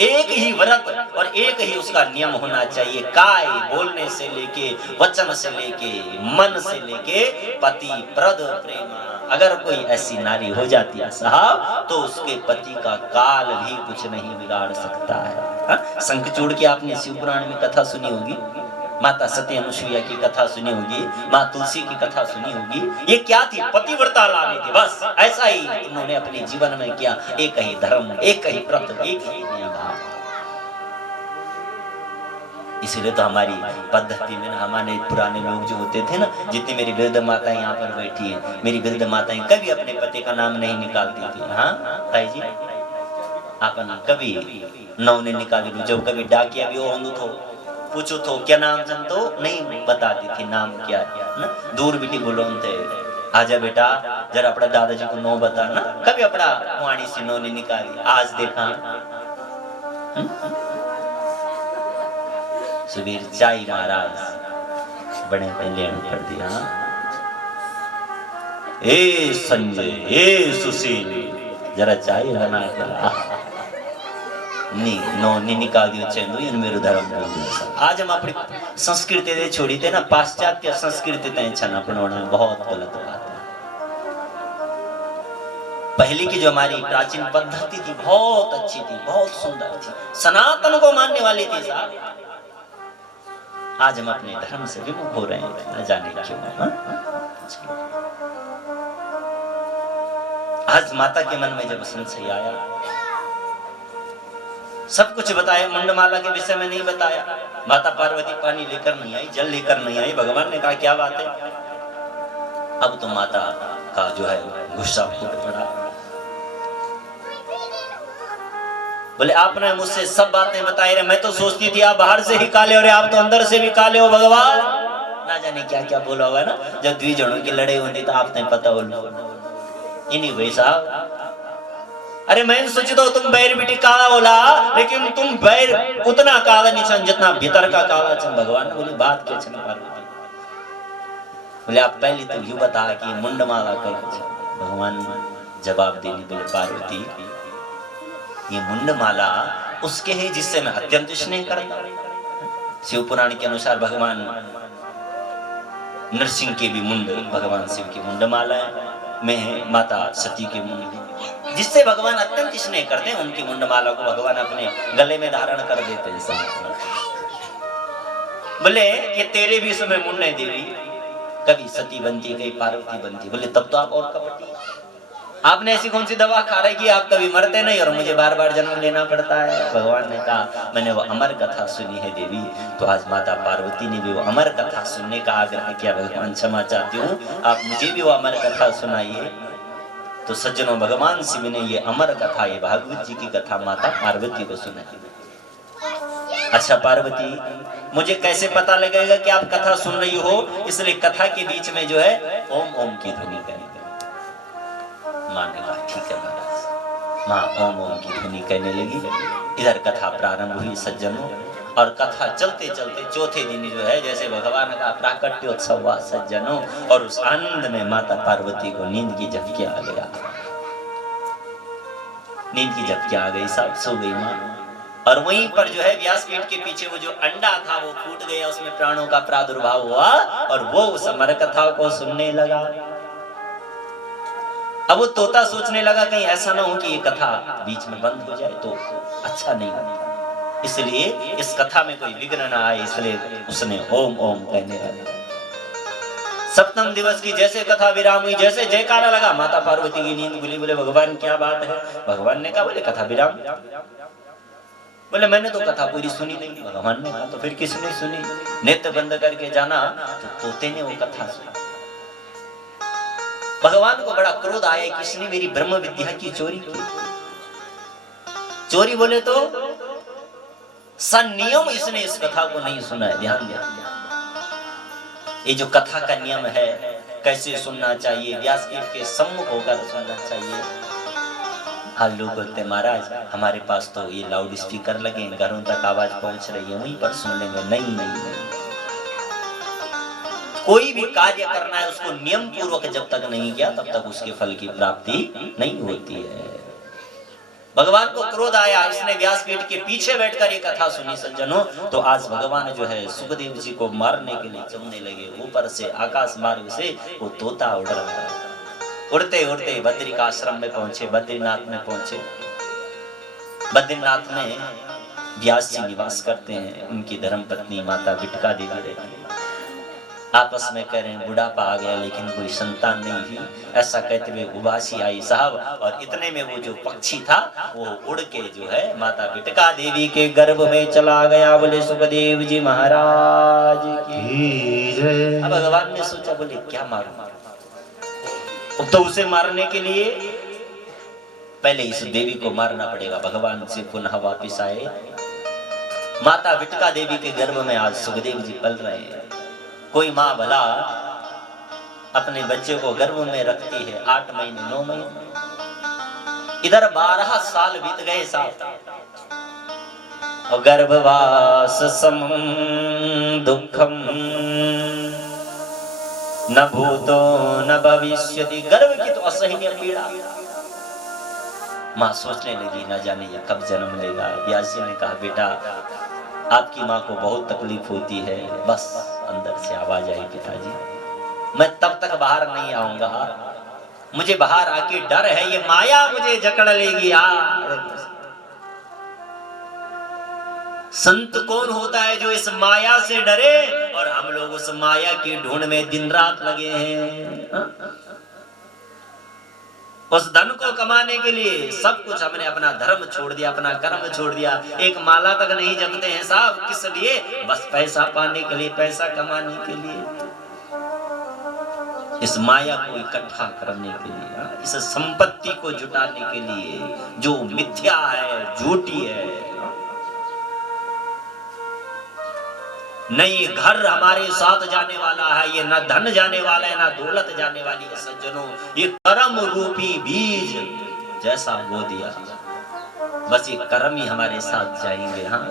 एक ही व्रत और एक ही उसका नियम होना चाहिए। काय बोलने से लेके, वचन से लेके, मन से लेके पति प्रद प्रेम। अगर कोई ऐसी नारी हो जाती है साहब तो उसके पति का काल भी कुछ नहीं बिगाड़ सकता है। शंखचूड़ की आपने शिव पुराण में कथा सुनी होगी, माता सती अनुसुईया की कथा सुनी होगी, माँ तुलसी की कथा सुनी होगी। ये क्या थी? पतिव्रता लानी थी। बस ऐसा ही इन्होंने अपने जीवन में किया। एक ही धर्म, एक ही व्रत, एक ही नियम। इसीलिए तो हमारी पद्धति में ना, हमारे पुराने लोग जो होते थे ना, जितनी मेरी वृद्ध माता यहाँ पर बैठी है, मेरी वृद्ध माताएं कभी अपने पति का नाम नहीं निकालती थी। हाँ ताई जी, आपन कभी नाम नहीं निकाली। जब कभी डाकिया भी हो तो पूछो तो क्या नाम जन तो नहीं बताती थी, नाम क्या है ना। दूर बेटी बोलो थे, आजा बेटा जरा अपना दादाजी को नो बता ना। कभी अपना वाणी से नो नहीं निकाली। आज देखा सुबीर चाई महाराज बड़े पहले कर दिया। ए संजय, ए सुशील, जरा चाय बना करा नहीं निकाल दियो चेंदू इन मेरे धर्म। आज हम अपनी संस्कृति दे छोड़ी थे ना, पाश्चात्य संस्कृति ते छन अपनाना बहुत गलत बात है। पहले की जो हमारी प्राचीन पद्धति थी बहुत अच्छी थी, बहुत सुंदर थी, सनातन को मानने वाली थी साहब। आज हम अपने धर्म से विमुख हो रहे हैं, न जाने क्यों। आज माता के मन में जब संशय आया, सब कुछ बताया, मुंडमाला के विषय में नहीं बताया। माता पार्वती पानी लेकर नहीं आई, जल लेकर नहीं आई। भगवान ने कहा क्या बात है। अब तो माता का जो है गुस्सा फूट पड़ा। बोले आपने मुझसे सब बातें बताई रहे, मैं तो सोचती थी आप बाहर से ही काले हो रहे, आप तो अंदर से भी काले हो भगवान। ना जाने क्या क्या बोला होगा ना। जब द्वि जनों की लड़ाई होती तो आपने पता हो इन्हीं भाई साहब। अरे मैंने सोची तो तुम बैर बेटी काला बोला, लेकिन तुम बैर उतना काला नहीं छन जितना भीतर का काला छन। भगवान ने बोली बात क्या छन पार्वती। बोले आप पहले तो यू बता कि मुंडमाला करो। भगवान जवाब देनी बोले पार्वती ये मुंडमाला उसके है जिससे मैं अत्यंत स्नेह करता। शिव पुराण के अनुसार भगवान नरसिंह के भी मुंड, भगवान शिव की मुंडमाला में है, माता सती के मुंड, जिससे भगवान अत्यंत स्नेह करते हैं। उनकी मुंडमाला को भगवान अपने गले में धारण कर देते हैं। बोले ये तेरे भी समय मुंड है देवी, कभी सती बनती कभी पार्वती बनती। बोले तब तो आप और कपटी, आपने ऐसी कौन सी दवा खा रही कि आप कभी मरते नहीं और मुझे बार बार जन्म लेना पड़ता है। भगवान ने कहा मैंने वो अमर कथा सुनी है देवी। तो आज माता पार्वती ने भी वो अमर कथा सुनने का आग्रह किया। भगवान क्षमा चाहती हूँ, आप मुझे भी वो अमर कथा सुनाइए। तो सज्जनों भगवान शिव ने ये अमर कथा, ये भागवत जी की कथा माता पार्वती को सुनाई। अच्छा पार्वती मुझे कैसे पता लगेगा कि आप कथा सुन रही हो? इसलिए कथा के बीच में जो है ओम ओम की ध्वनि करें। माँ ने कहा ठीक है महाराज। माँ ओम ओम की ध्वनि कहने लगी। इधर कथा प्रारंभ हुई सज्जनों, और कथा चलते चलते चौथे दिन जो है जैसे भगवान का प्राकट्योत्सव हुआ सज्जनों, और उस आनंद में माता पार्वती को नींद की झपकियां आ गया। नींद की झपकियां आ गई, सब सो गई माँ। और वहीं पर जो है व्यासपीठ के पीछे वो जो अंडा था वो फूट गया, उसमें प्राणों का प्रादुर्भाव हुआ, और वो उस अमर कथा को सुनने लगा। अब वो तोता सोचने लगा कहीं ऐसा ना हो कि ये कथा बीच में बंद हो जाए तो अच्छा नहीं होगा, इसलिए इस कथा में कोई विघ्न ना आए, इसलिए उसने ओम ओम कहने लगा। सप्तम दिवस की जैसे कथा विराम हुई, जैसे जयकारा लगा, माता पार्वती की नींद खुली। बोले भगवान क्या बात है? भगवान ने कहा बोले कथा विराम। बोले मैंने तो कथा पूरी सुनी नहीं। भगवान ने कहा तो फिर किसने सुनी? नेत्र बंद करके जाना तो तोते ने वो कथा सुनी। भगवान को बड़ा क्रोध आया, किसने मेरी ब्रह्म विद्या की चोरी की? चोरी बोले तो संनियम इसने इस कथा को नहीं सुना है। ध्यान दिया, ये जो कथा का नियम है कैसे सुनना चाहिए, व्यासपीठ के सम्मुख होकर सुनना चाहिए। हाँ लोग बोलते महाराज हमारे पास तो ये लाउड स्पीकर लगे, घरों तक आवाज पहुंच रही है, वहीं पर सुन लेंगे। नहीं नहीं नहीं, कोई भी कार्य करना है उसको नियम पूर्वक जब तक नहीं किया तब तक उसके फल की प्राप्ति नहीं होती है। भगवान को क्रोध आया, इसने व्यासपीठ के पीछे बैठकर ये कथा सुनी सज्जनों। तो आज भगवान जो है सुखदेव जी को मारने के लिए चलने लगे। ऊपर से आकाश मार्ग से वो तोता उड़ रहा है। उड़ते उड़ते बद्री का आश्रम में पहुंचे, बद्रीनाथ में पहुंचे। बद्रीनाथ में व्यास जी निवास करते हैं, उनकी धर्मपत्नी माता विटका देवी रहती है। आपस में कह रहे हैं बुढ़ापा आ गया लेकिन कोई संतान नहीं हुई, ऐसा कहते हुए उबासी आई साहब। और इतने में वो जो पक्षी था वो उड़ के जो है माता विटका देवी के गर्भ में चला गया। बोले सुखदेव जी महाराज की जय। अब भगवान ने सोचा बोले क्या मारूं? तो उसे मारने के लिए पहले इस देवी को मारना पड़ेगा। भगवान से पुनः वापिस आए। माता विटका देवी के गर्भ में आज सुखदेव जी पल रहे हैं। कोई माँ भला अपने बच्चे को गर्भ में रखती है 8 महीने 9 महीने, इधर 12 साल बीत गए साहब। और गर्भवास समं दुखम न भूतो न भविष्यति। गर्भ की तो असहनीय पीड़ा। माँ सोचने लगी न जाने ये कब जन्म लेगा। व्यास जी ने कहा बेटा आपकी माँ को बहुत तकलीफ होती है। बस अंदर से आवाज आई पिताजी मैं तब तक बाहर नहीं आऊंगा, मुझे बाहर आके डर है, ये माया मुझे जकड़ लेगी। संत कौन होता है जो इस माया से डरे? और हम लोग उस माया की ढूंढ में दिन रात लगे हैं। उस धन को कमाने के लिए सब कुछ हमने अपना धर्म छोड़ दिया, अपना कर्म छोड़ दिया। एक माला तक नहीं जपते हैं साहब, किस लिए? बस पैसा पाने के लिए, पैसा कमाने के लिए, इस माया को इकट्ठा करने के लिए, इस संपत्ति को जुटाने के लिए जो मिथ्या है, झूठी है। न ये घर हमारे साथ जाने वाला है, ये न धन जाने वाला है, न दौलत जाने वाली है सज्जनों। ये कर्म रूपी बीज जैसा बो दिया, बस ये कर्म ही हमारे साथ जाएंगे। हाँ,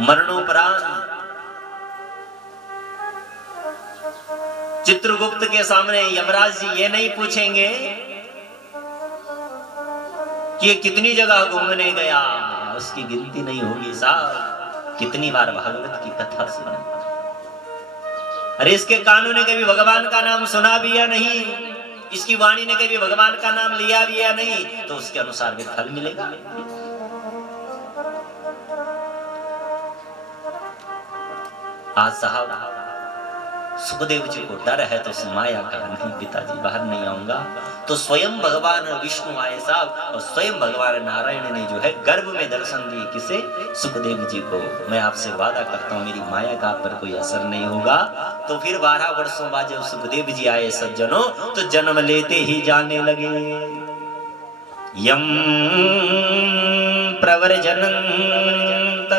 मरणोपरांत चित्रगुप्त के सामने यमराज जी ये नहीं पूछेंगे कि ये कितनी जगह घूमने गया, उसकी गिनती नहीं होगी साहब। कितनी बार भागवत की कथा सुनी। अरे इसके कानों ने कभी भगवान का नाम सुना भी या नहीं, इसकी वाणी ने कभी भगवान का नाम लिया भी या नहीं, तो उसके अनुसार भी फल मिलेगा। आज साहब सुखदेव जी को डर है तो उस माया का नहीं, पिताजी बाहर नहीं आऊंगा। तो स्वयं भगवान विष्णु आए साहब, और स्वयं भगवान नारायण ने जो है गर्भ में दर्शन दिए। किसे? सुखदेव जी को। मैं आपसे वादा करता हूँ मेरी माया का आप पर कोई असर नहीं होगा। तो फिर 12 वर्षों बाद जब सुखदेव जी आए सज्जनों, तो जन्म लेते ही जाने लगे। यम प्रवर्जनन्त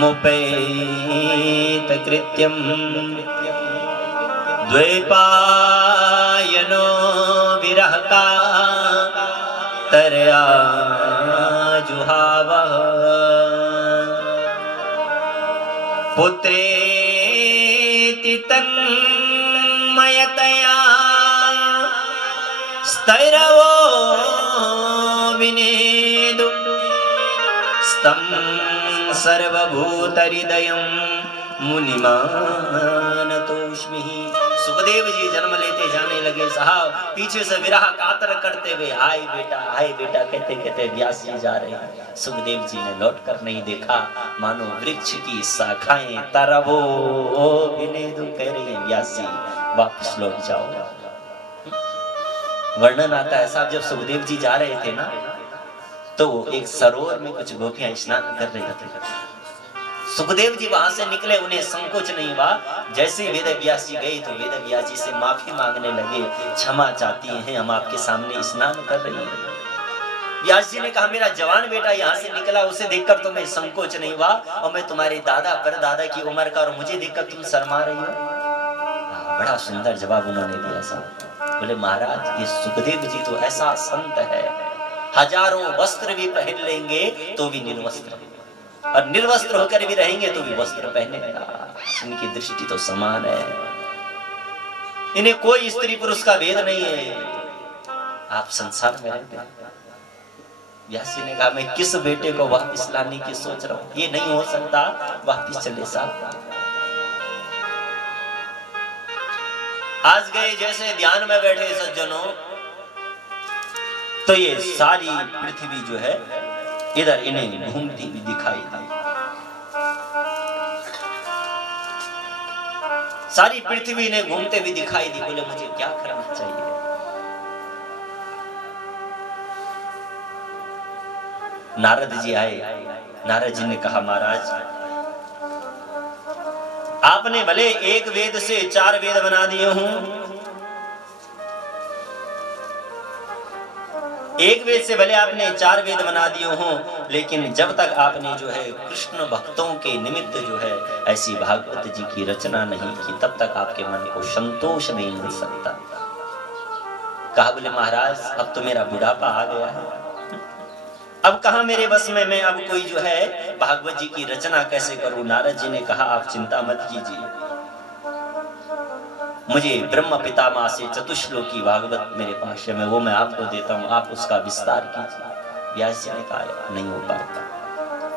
मुपेत कृत्यं द्वैपायनो विरह का तरया जुहावः पुत्रेति तन्मयतया स्थैरवो विनेदु स्तं सर्वभूतहृदयं मुनिमानतोष्मि। सुखदेव जी जन्म लेते जाने लगे। साहब पीछे से विरह कातर करते हुए हाय बेटा कहते कहते व्यास जी जा रहे हैं। सुखदेव जी ने लौट कर नहीं देखा, मानो वृक्ष की शाखाएं तरवो विनेदु कह रही हैं, व्यास जी वापस लौट जाओ। वर्णन आता है साहब, जब सुखदेव जी जा रहे थे ना, तो एक सरोवर में कुछ गोपियां स्नान कर रही थी। सुखदेव जी वहां से निकले, उन्हें संकोच नहीं हुआ। जैसे वेद व्यास जी गए तो वेद व्यास जी से माफी मांगने लगे, क्षमा चाहती हैं, हम आपके सामने स्नान कर रही हैं। व्यास जी ने कहा, मेरा जवान बेटा यहाँ से निकला, उसे देखकर तुम्हें संकोच नहीं हुआ, और मैं तुम्हारे दादा परदादा की उम्र का और मुझे देखकर तुम शर्मा रही हो। बड़ा सुंदर जवाब उन्होंने दिया साहब। बोले महाराज, ये सुखदेव जी तो ऐसा संत है, हजारों वस्त्र भी पहन लेंगे तो भी निर्वस्त्र, और निर्वस्त्र होकर भी रहेंगे तो भी वस्त्र पहनेगा। इनकी दृष्टि तो समान है, इन्हें कोई स्त्री पुरुष का भेद नहीं है। आप संसार में रहते हैं। व्यास जी ने कहा, मैं किस बेटे को वापस लाने की सोच रहा हूं, ये नहीं हो सकता, वापस चले साहब। आज गए जैसे ध्यान में बैठे सज्जनों, तो ये सारी पृथ्वी जो है इधर इन्हें घूमती हुई दिखाई दी। सारी पृथ्वी इन्हें घूमते हुए दिखाई दी। बोले मुझे क्या करना चाहिए? नारद जी आए। नारद जी ने कहा, महाराज आपने भले एक वेद से 4 वेद बना दिए हूं, एक वेद से भले आपने 4 वेद बना दिए हों, लेकिन जब तक आपने जो है कृष्ण भक्तों के निमित्त जो है ऐसी भागवत जी की रचना नहीं की, तब तक आपके मन को संतोष नहीं मिल सकता। कहा, बोले महाराज अब तो मेरा बुढ़ापा आ गया है, अब कहां मेरे बस में, मैं अब कोई जो है भागवत जी की रचना कैसे करूं? नारद जी ने कहा, आप चिंता मत कीजिए, मुझे ब्रह्म पितामह से चतुश्लोकी भागवत मेरे पास है, वो मैं आपको देता हूं, आप उसका विस्तार कीजिए। व्यास जी ने कहा, नहीं हो पाता,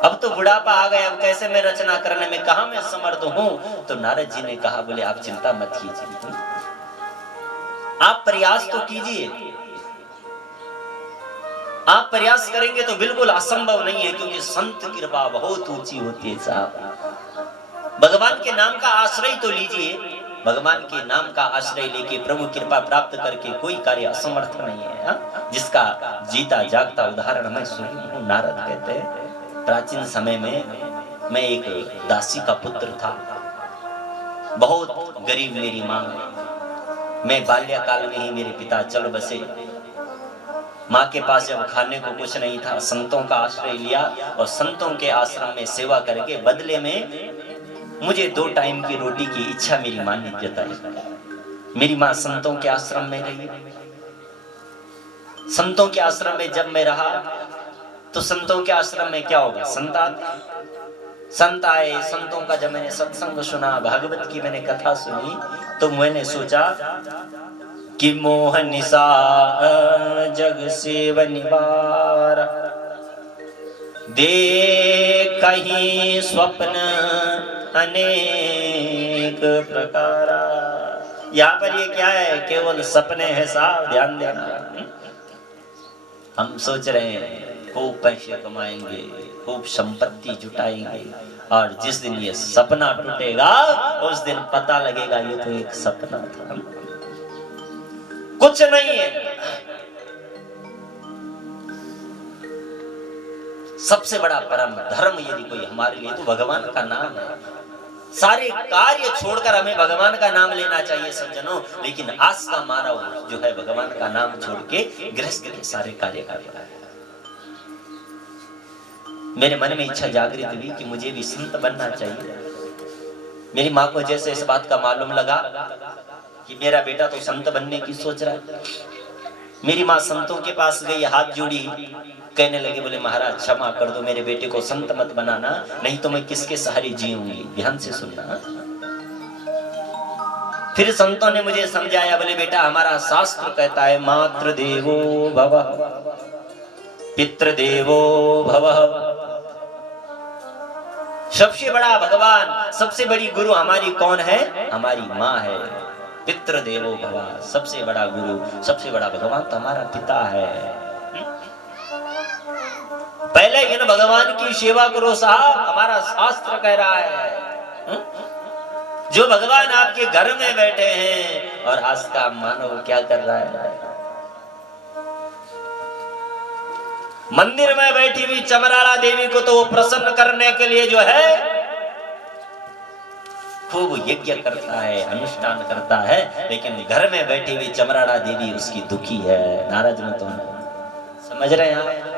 अब तो बुढ़ापा आ गया, अब कैसे मैं रचना करने में, कहां मैं समर्थ हूं? तो नारद जी ने कहा, बोले आप चिंता मत कीजिए, आप प्रयास तो कीजिए, आप प्रयास करेंगे तो बिल्कुल असंभव नहीं है, क्योंकि संत कृपा बहुत ऊंची होती है साहब। भगवान के नाम का आश्रय तो लीजिए, भगवान के नाम का आश्रय लेके प्रभु कृपा प्राप्त करके कोई कार्य असमर्थ नहीं है। हा? जिसका जीता जागता उदाहरण मैं सुनी हूं। नारद कहते हैं, प्राचीन समय में मैं एक दासी का पुत्र था, बहुत गरीब मेरी मां, मैं बाल्यकाल में ही मेरे पिता चल बसे। माँ के पास जब खाने को कुछ नहीं था, संतों का आश्रय लिया और संतों के आश्रम में सेवा करके बदले में मुझे 2 टाइम की रोटी की इच्छा मेरी मां ने जताई। मेरी मां संतों के आश्रम में रही। संतों के आश्रम में जब मैं रहा तो संतों के आश्रम में क्या होगा, संत आए, संतों का जब मैंने सत्संग सुना, भागवत की मैंने कथा सुनी, तो मैंने सोचा कि मोह निसा जग सेव निवार, देख कहीं स्वप्न अनेक प्रकार। यहाँ पर ये क्या है, केवल सपने हैं साहब, ध्यान देना। हम सोच रहे हैं खूब पैसे कमाएंगे, खूब संपत्ति जुटाएंगे, और जिस दिन ये सपना टूटेगा उस दिन पता लगेगा ये तो एक सपना था, कुछ नहीं है। सबसे बड़ा परम धर्म यदि कोई हमारे लिए तो भगवान का नाम है। सारे कार्य छोड़कर हमें भगवान का नाम लेना चाहिए सज्जनों, लेकिन आज का मानव जो है भगवान का नाम छोड़ के गृहस्थ के सारे कार्य कर रहा है। मेरे मन में इच्छा जागृत हुई कि मुझे भी संत बनना चाहिए। मेरी माँ को जैसे इस बात का मालूम लगा कि मेरा बेटा तो संत बनने की सोच रहा है, मेरी माँ संतों के पास गई, हाथ जोड़ी, कहने लगे, बोले महाराज क्षमा कर दो, मेरे बेटे को संत मत बनाना, नहीं तो मैं किसके सहारे जीऊंगी। ध्यान से सुनना। फिर संतों ने मुझे समझाया, बोले बेटा हमारा शास्त्र कहता है मातृ देवो भव पितृ देवो भव। सबसे बड़ा भगवान, सबसे बड़ी गुरु हमारी कौन है? हमारी माँ है। पितृ देवो भव, सबसे बड़ा गुरु, सबसे बड़ा भगवान तो हमारा पिता है। पहले इन भगवान की सेवा करो साहब, हमारा शास्त्र कह रहा है। जो भगवान आपके घर में बैठे हैं और आज का मानव क्या कर रहा है? मंदिर में बैठी हुई चमराला देवी को तो वो प्रसन्न करने के लिए जो है खूब यज्ञ करता है, अनुष्ठान करता है, लेकिन घर में बैठी हुई चमराला देवी उसकी दुखी है, नाराज में। तुम समझ रहे हैं?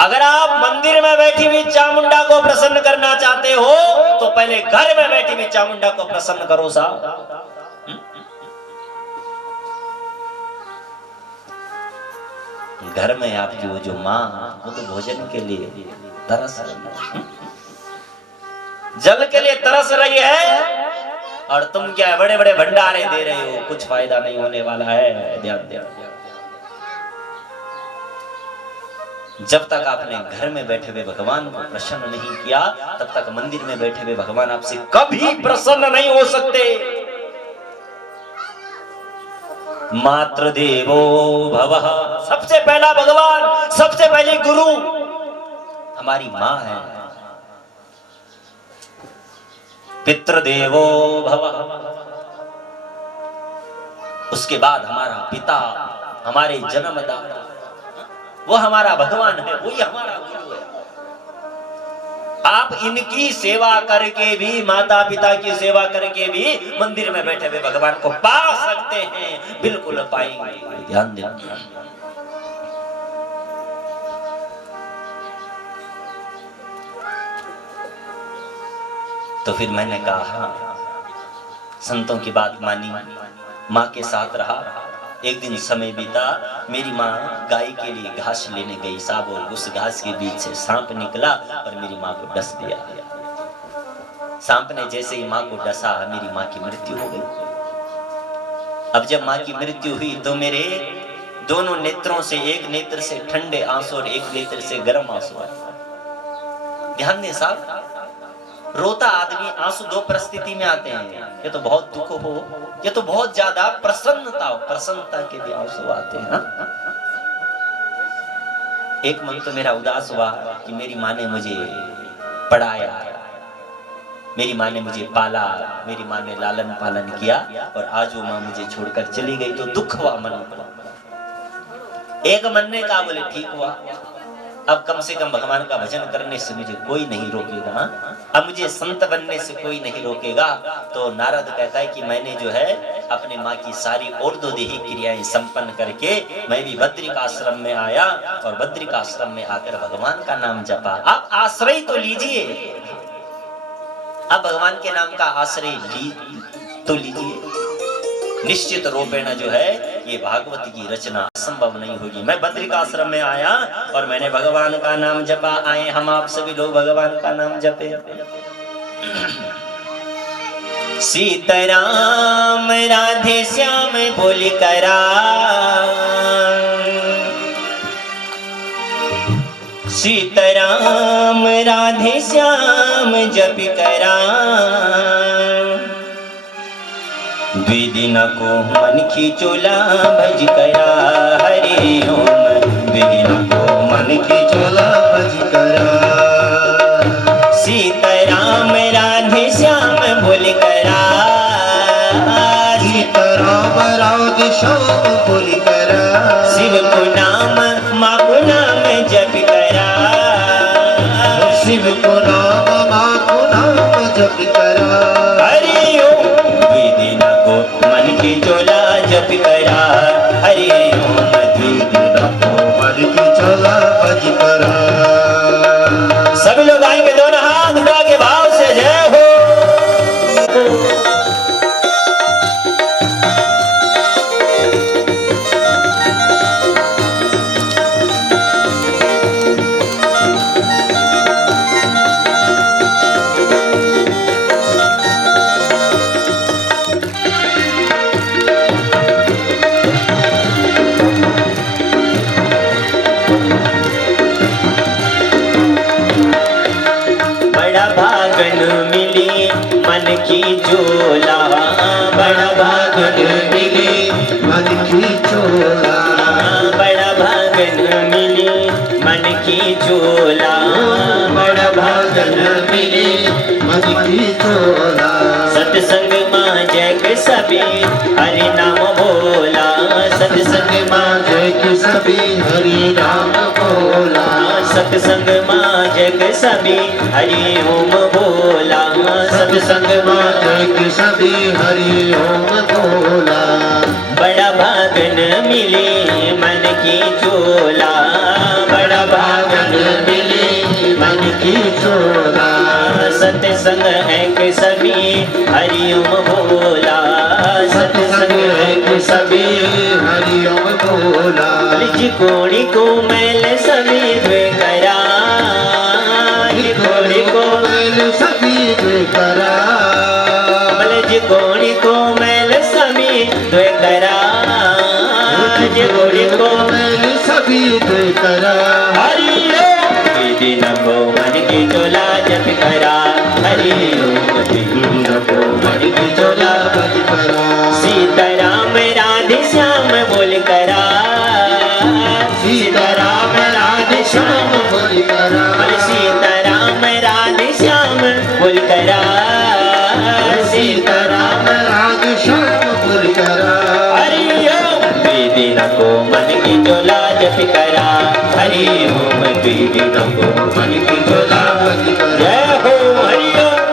अगर आप मंदिर में बैठी हुई चामुंडा को प्रसन्न करना चाहते हो तो पहले घर में बैठी हुई चामुंडा को प्रसन्न करो साहब। घर में आपकी वो जो माँ, वो तो भोजन के लिए तरस रही है, जल के लिए तरस रही है, और तुम क्या बड़े बड़े भंडारे दे रहे हो, कुछ फायदा नहीं होने वाला है। ध्यान दे। जब तक आपने घर में बैठे हुए भगवान को प्रसन्न नहीं किया, तब तक मंदिर में बैठे हुए भगवान आपसे कभी प्रसन्न नहीं हो सकते। मातृ देवो भवः, सबसे पहला भगवान, सबसे पहले गुरु हमारी माँ है। पितृ देवो भवः, उसके बाद हमारा पिता, हमारे जन्मदाता, वो हमारा भगवान है, वही हमारा गुरु है। आप इनकी सेवा करके भी, माता पिता की सेवा करके भी मंदिर में बैठे हुए भगवान को पा सकते हैं, बिल्कुल पाएंगे। ध्यान देना। तो फिर मैंने कहा, संतों की बात मानी, माँ के साथ रहा। एक दिन समय बीता, मेरी माँ गाय के लिए घास लेने गई साहब, और उस घास के बीच से सांप निकला और मेरी माँ को डस दिया। सांप ने जैसे ही माँ को डसा, मेरी माँ की मृत्यु हो गई। अब जब माँ की मृत्यु हुई तो मेरे दोनों नेत्रों से, एक नेत्र से ठंडे आंसू और एक नेत्र से गर्म आंसू आए। ध्यान दें साहब, रोता आदमी, आंसू दो परिस्थिति में आते हैं, ये तो बहुत दुख हो, ये तो बहुत ज्यादा प्रसन्नता हो, प्रसन्नता के भी आंसू आते हैं। एक मन तो मेरा उदास हुआ कि मेरी माँ ने मुझे पढ़ाया, मेरी माँ ने मुझे पाला, मेरी माँ ने लालन पालन किया, और आज वो माँ मुझे छोड़कर चली गई, तो दुख हुआ मन को। एक मन ने कहा, बोले ठीक हुआ, अब कम से कम भगवान का भजन करने से मुझे कोई नहीं रोकेगा, अब मुझे संत बनने से कोई नहीं रोकेगा। तो नारद कहता है कि मैंने जो है अपने माँ की सारी ऊर्ध्वदेही क्रियाएं संपन्न करके मैं भी बद्रिक आश्रम में आया, और बद्रिक आश्रम में आकर भगवान का नाम जपा। आप आश्रय तो लीजिए, आप भगवान के नाम का आश्रय तो लीजिए। निश्चित रूपेण जो है ये भागवत की रचना संभव नहीं होगी। मैं बद्रिक आश्रम में आया और मैंने भगवान का नाम जपा। आए हम आप सभी लोग भगवान का नाम जपे। सीताराम राधे श्याम बोली करा, सीताराम राधे श्याम जप करा। द्विदिन को मन खिचोला भज करा, हरि ओम। द्विदिन को मन खिचोला भज करा। सीताराम राधे श्याम बोल करा, सीताराम राधे श्याम बोल करा। शिव को नाम माँ को नाम जप करा, शिव को नाम माँ को नाम जप करा। हरि ओम। द्विदिन को मन खिचोला जप करा, हरि ओम। द्विदिन को मन खिचोला भज करा। बड़ा भागन मिली मन की झोला, बड़ा भागन मिली मन की चोला, बड़ा भागन मिली मन की झोला, बड़ा भागन मिले मन की चोला। सत्संग मां जग सभी हरि नाम बोला, सत्संग मां जग सभी हरि नाम बोला, सत्संग मां जग सभी हरि ओम बोला, सत्संग मां जग सभी हरि ओम बोला। बड़ा भागन मिले मन की झोला, बड़ा भागन मिले मन की चोला, सत्संग है कि सभी हरि ओम बोला, सत्संग है कि सभी हरि ओम बोला। लिज कोड़ी को मैल सभी द्वे करा, कोड़ी को मैल सभी द्वे करा, लिज कोड़ी को मैल सभी द्वे करा, कोड़ी को मैल सभी द्वे करा। हरि ओम दिन को मन की चोला जप करा, हरि ओम दिन को मन की चोला बज करा, सीताराम राधे श्याम बोल करा, सीताराम राधे श्याम बोल करा, सीताराम राधे श्याम बोल करा, सीताराम राग श्याम बोल करा। हरि ओम दिन को मन की चोला जप करा, हरि ओम दिन को मन की चोला बज करा, जय हो हरि ओम।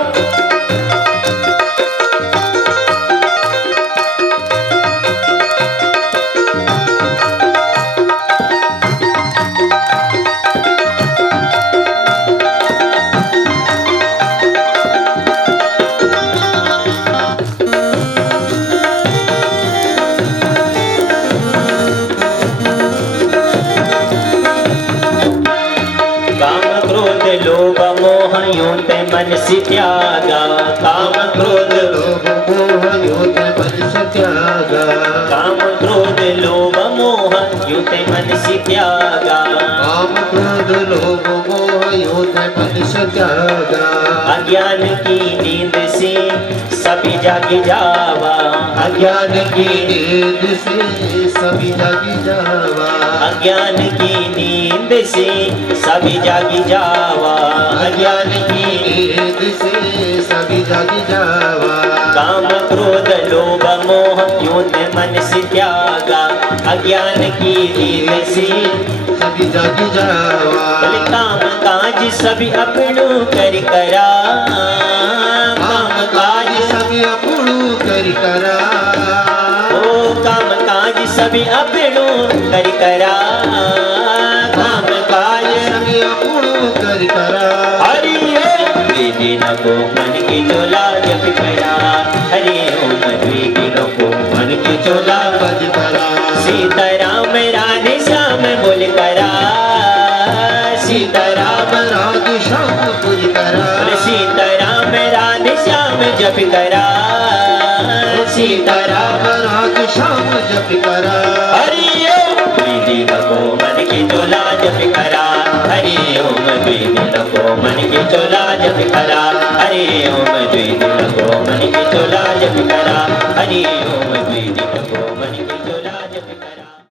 काम क्रोध लोभ मोह यूं ते मन से त्यागा, काम क्रोध लोभ मोह योग मन से त्यागा, काम क्रोध लोभ मोह यूं ते मन से त्यागा, काम क्रोध लोभ मोह योग मन से त्यागा। अज्ञान की नींद से सभी जाग जावा, अज्ञान की नींद से सभी जागी जावा, अज्ञान की नींद से सभी जागी जावा, अज्ञान की नींद से सभी जागी जावा। काम क्रोध लोभ मोह यूं ते मन से त्यागा, अज्ञान की नींद से सभी जागी जावा, बोले काम काज सभी अपनों कर करा, काम काज सभी अपनू कर करा, ओ काम काज सभी अपनों कर करा, काम काज सभी अपनू कर करा। हरि ओम दिन को मन की चोला जप करा, हरि ओम दिन को मन की चोला बज करा, सीताराम राधे श्याम बोल करा, सीताराम राग श्याम पुज करा, सीताराम राधे श्याम जप करा, सीताराम राग श्याम जप करा। हरि ओम दिन को मन की चोला जप करा, हरि ओम दिन को मन की चोला जप करा, हरि ओम दिन को मन की चोला जप करा, हरि ओम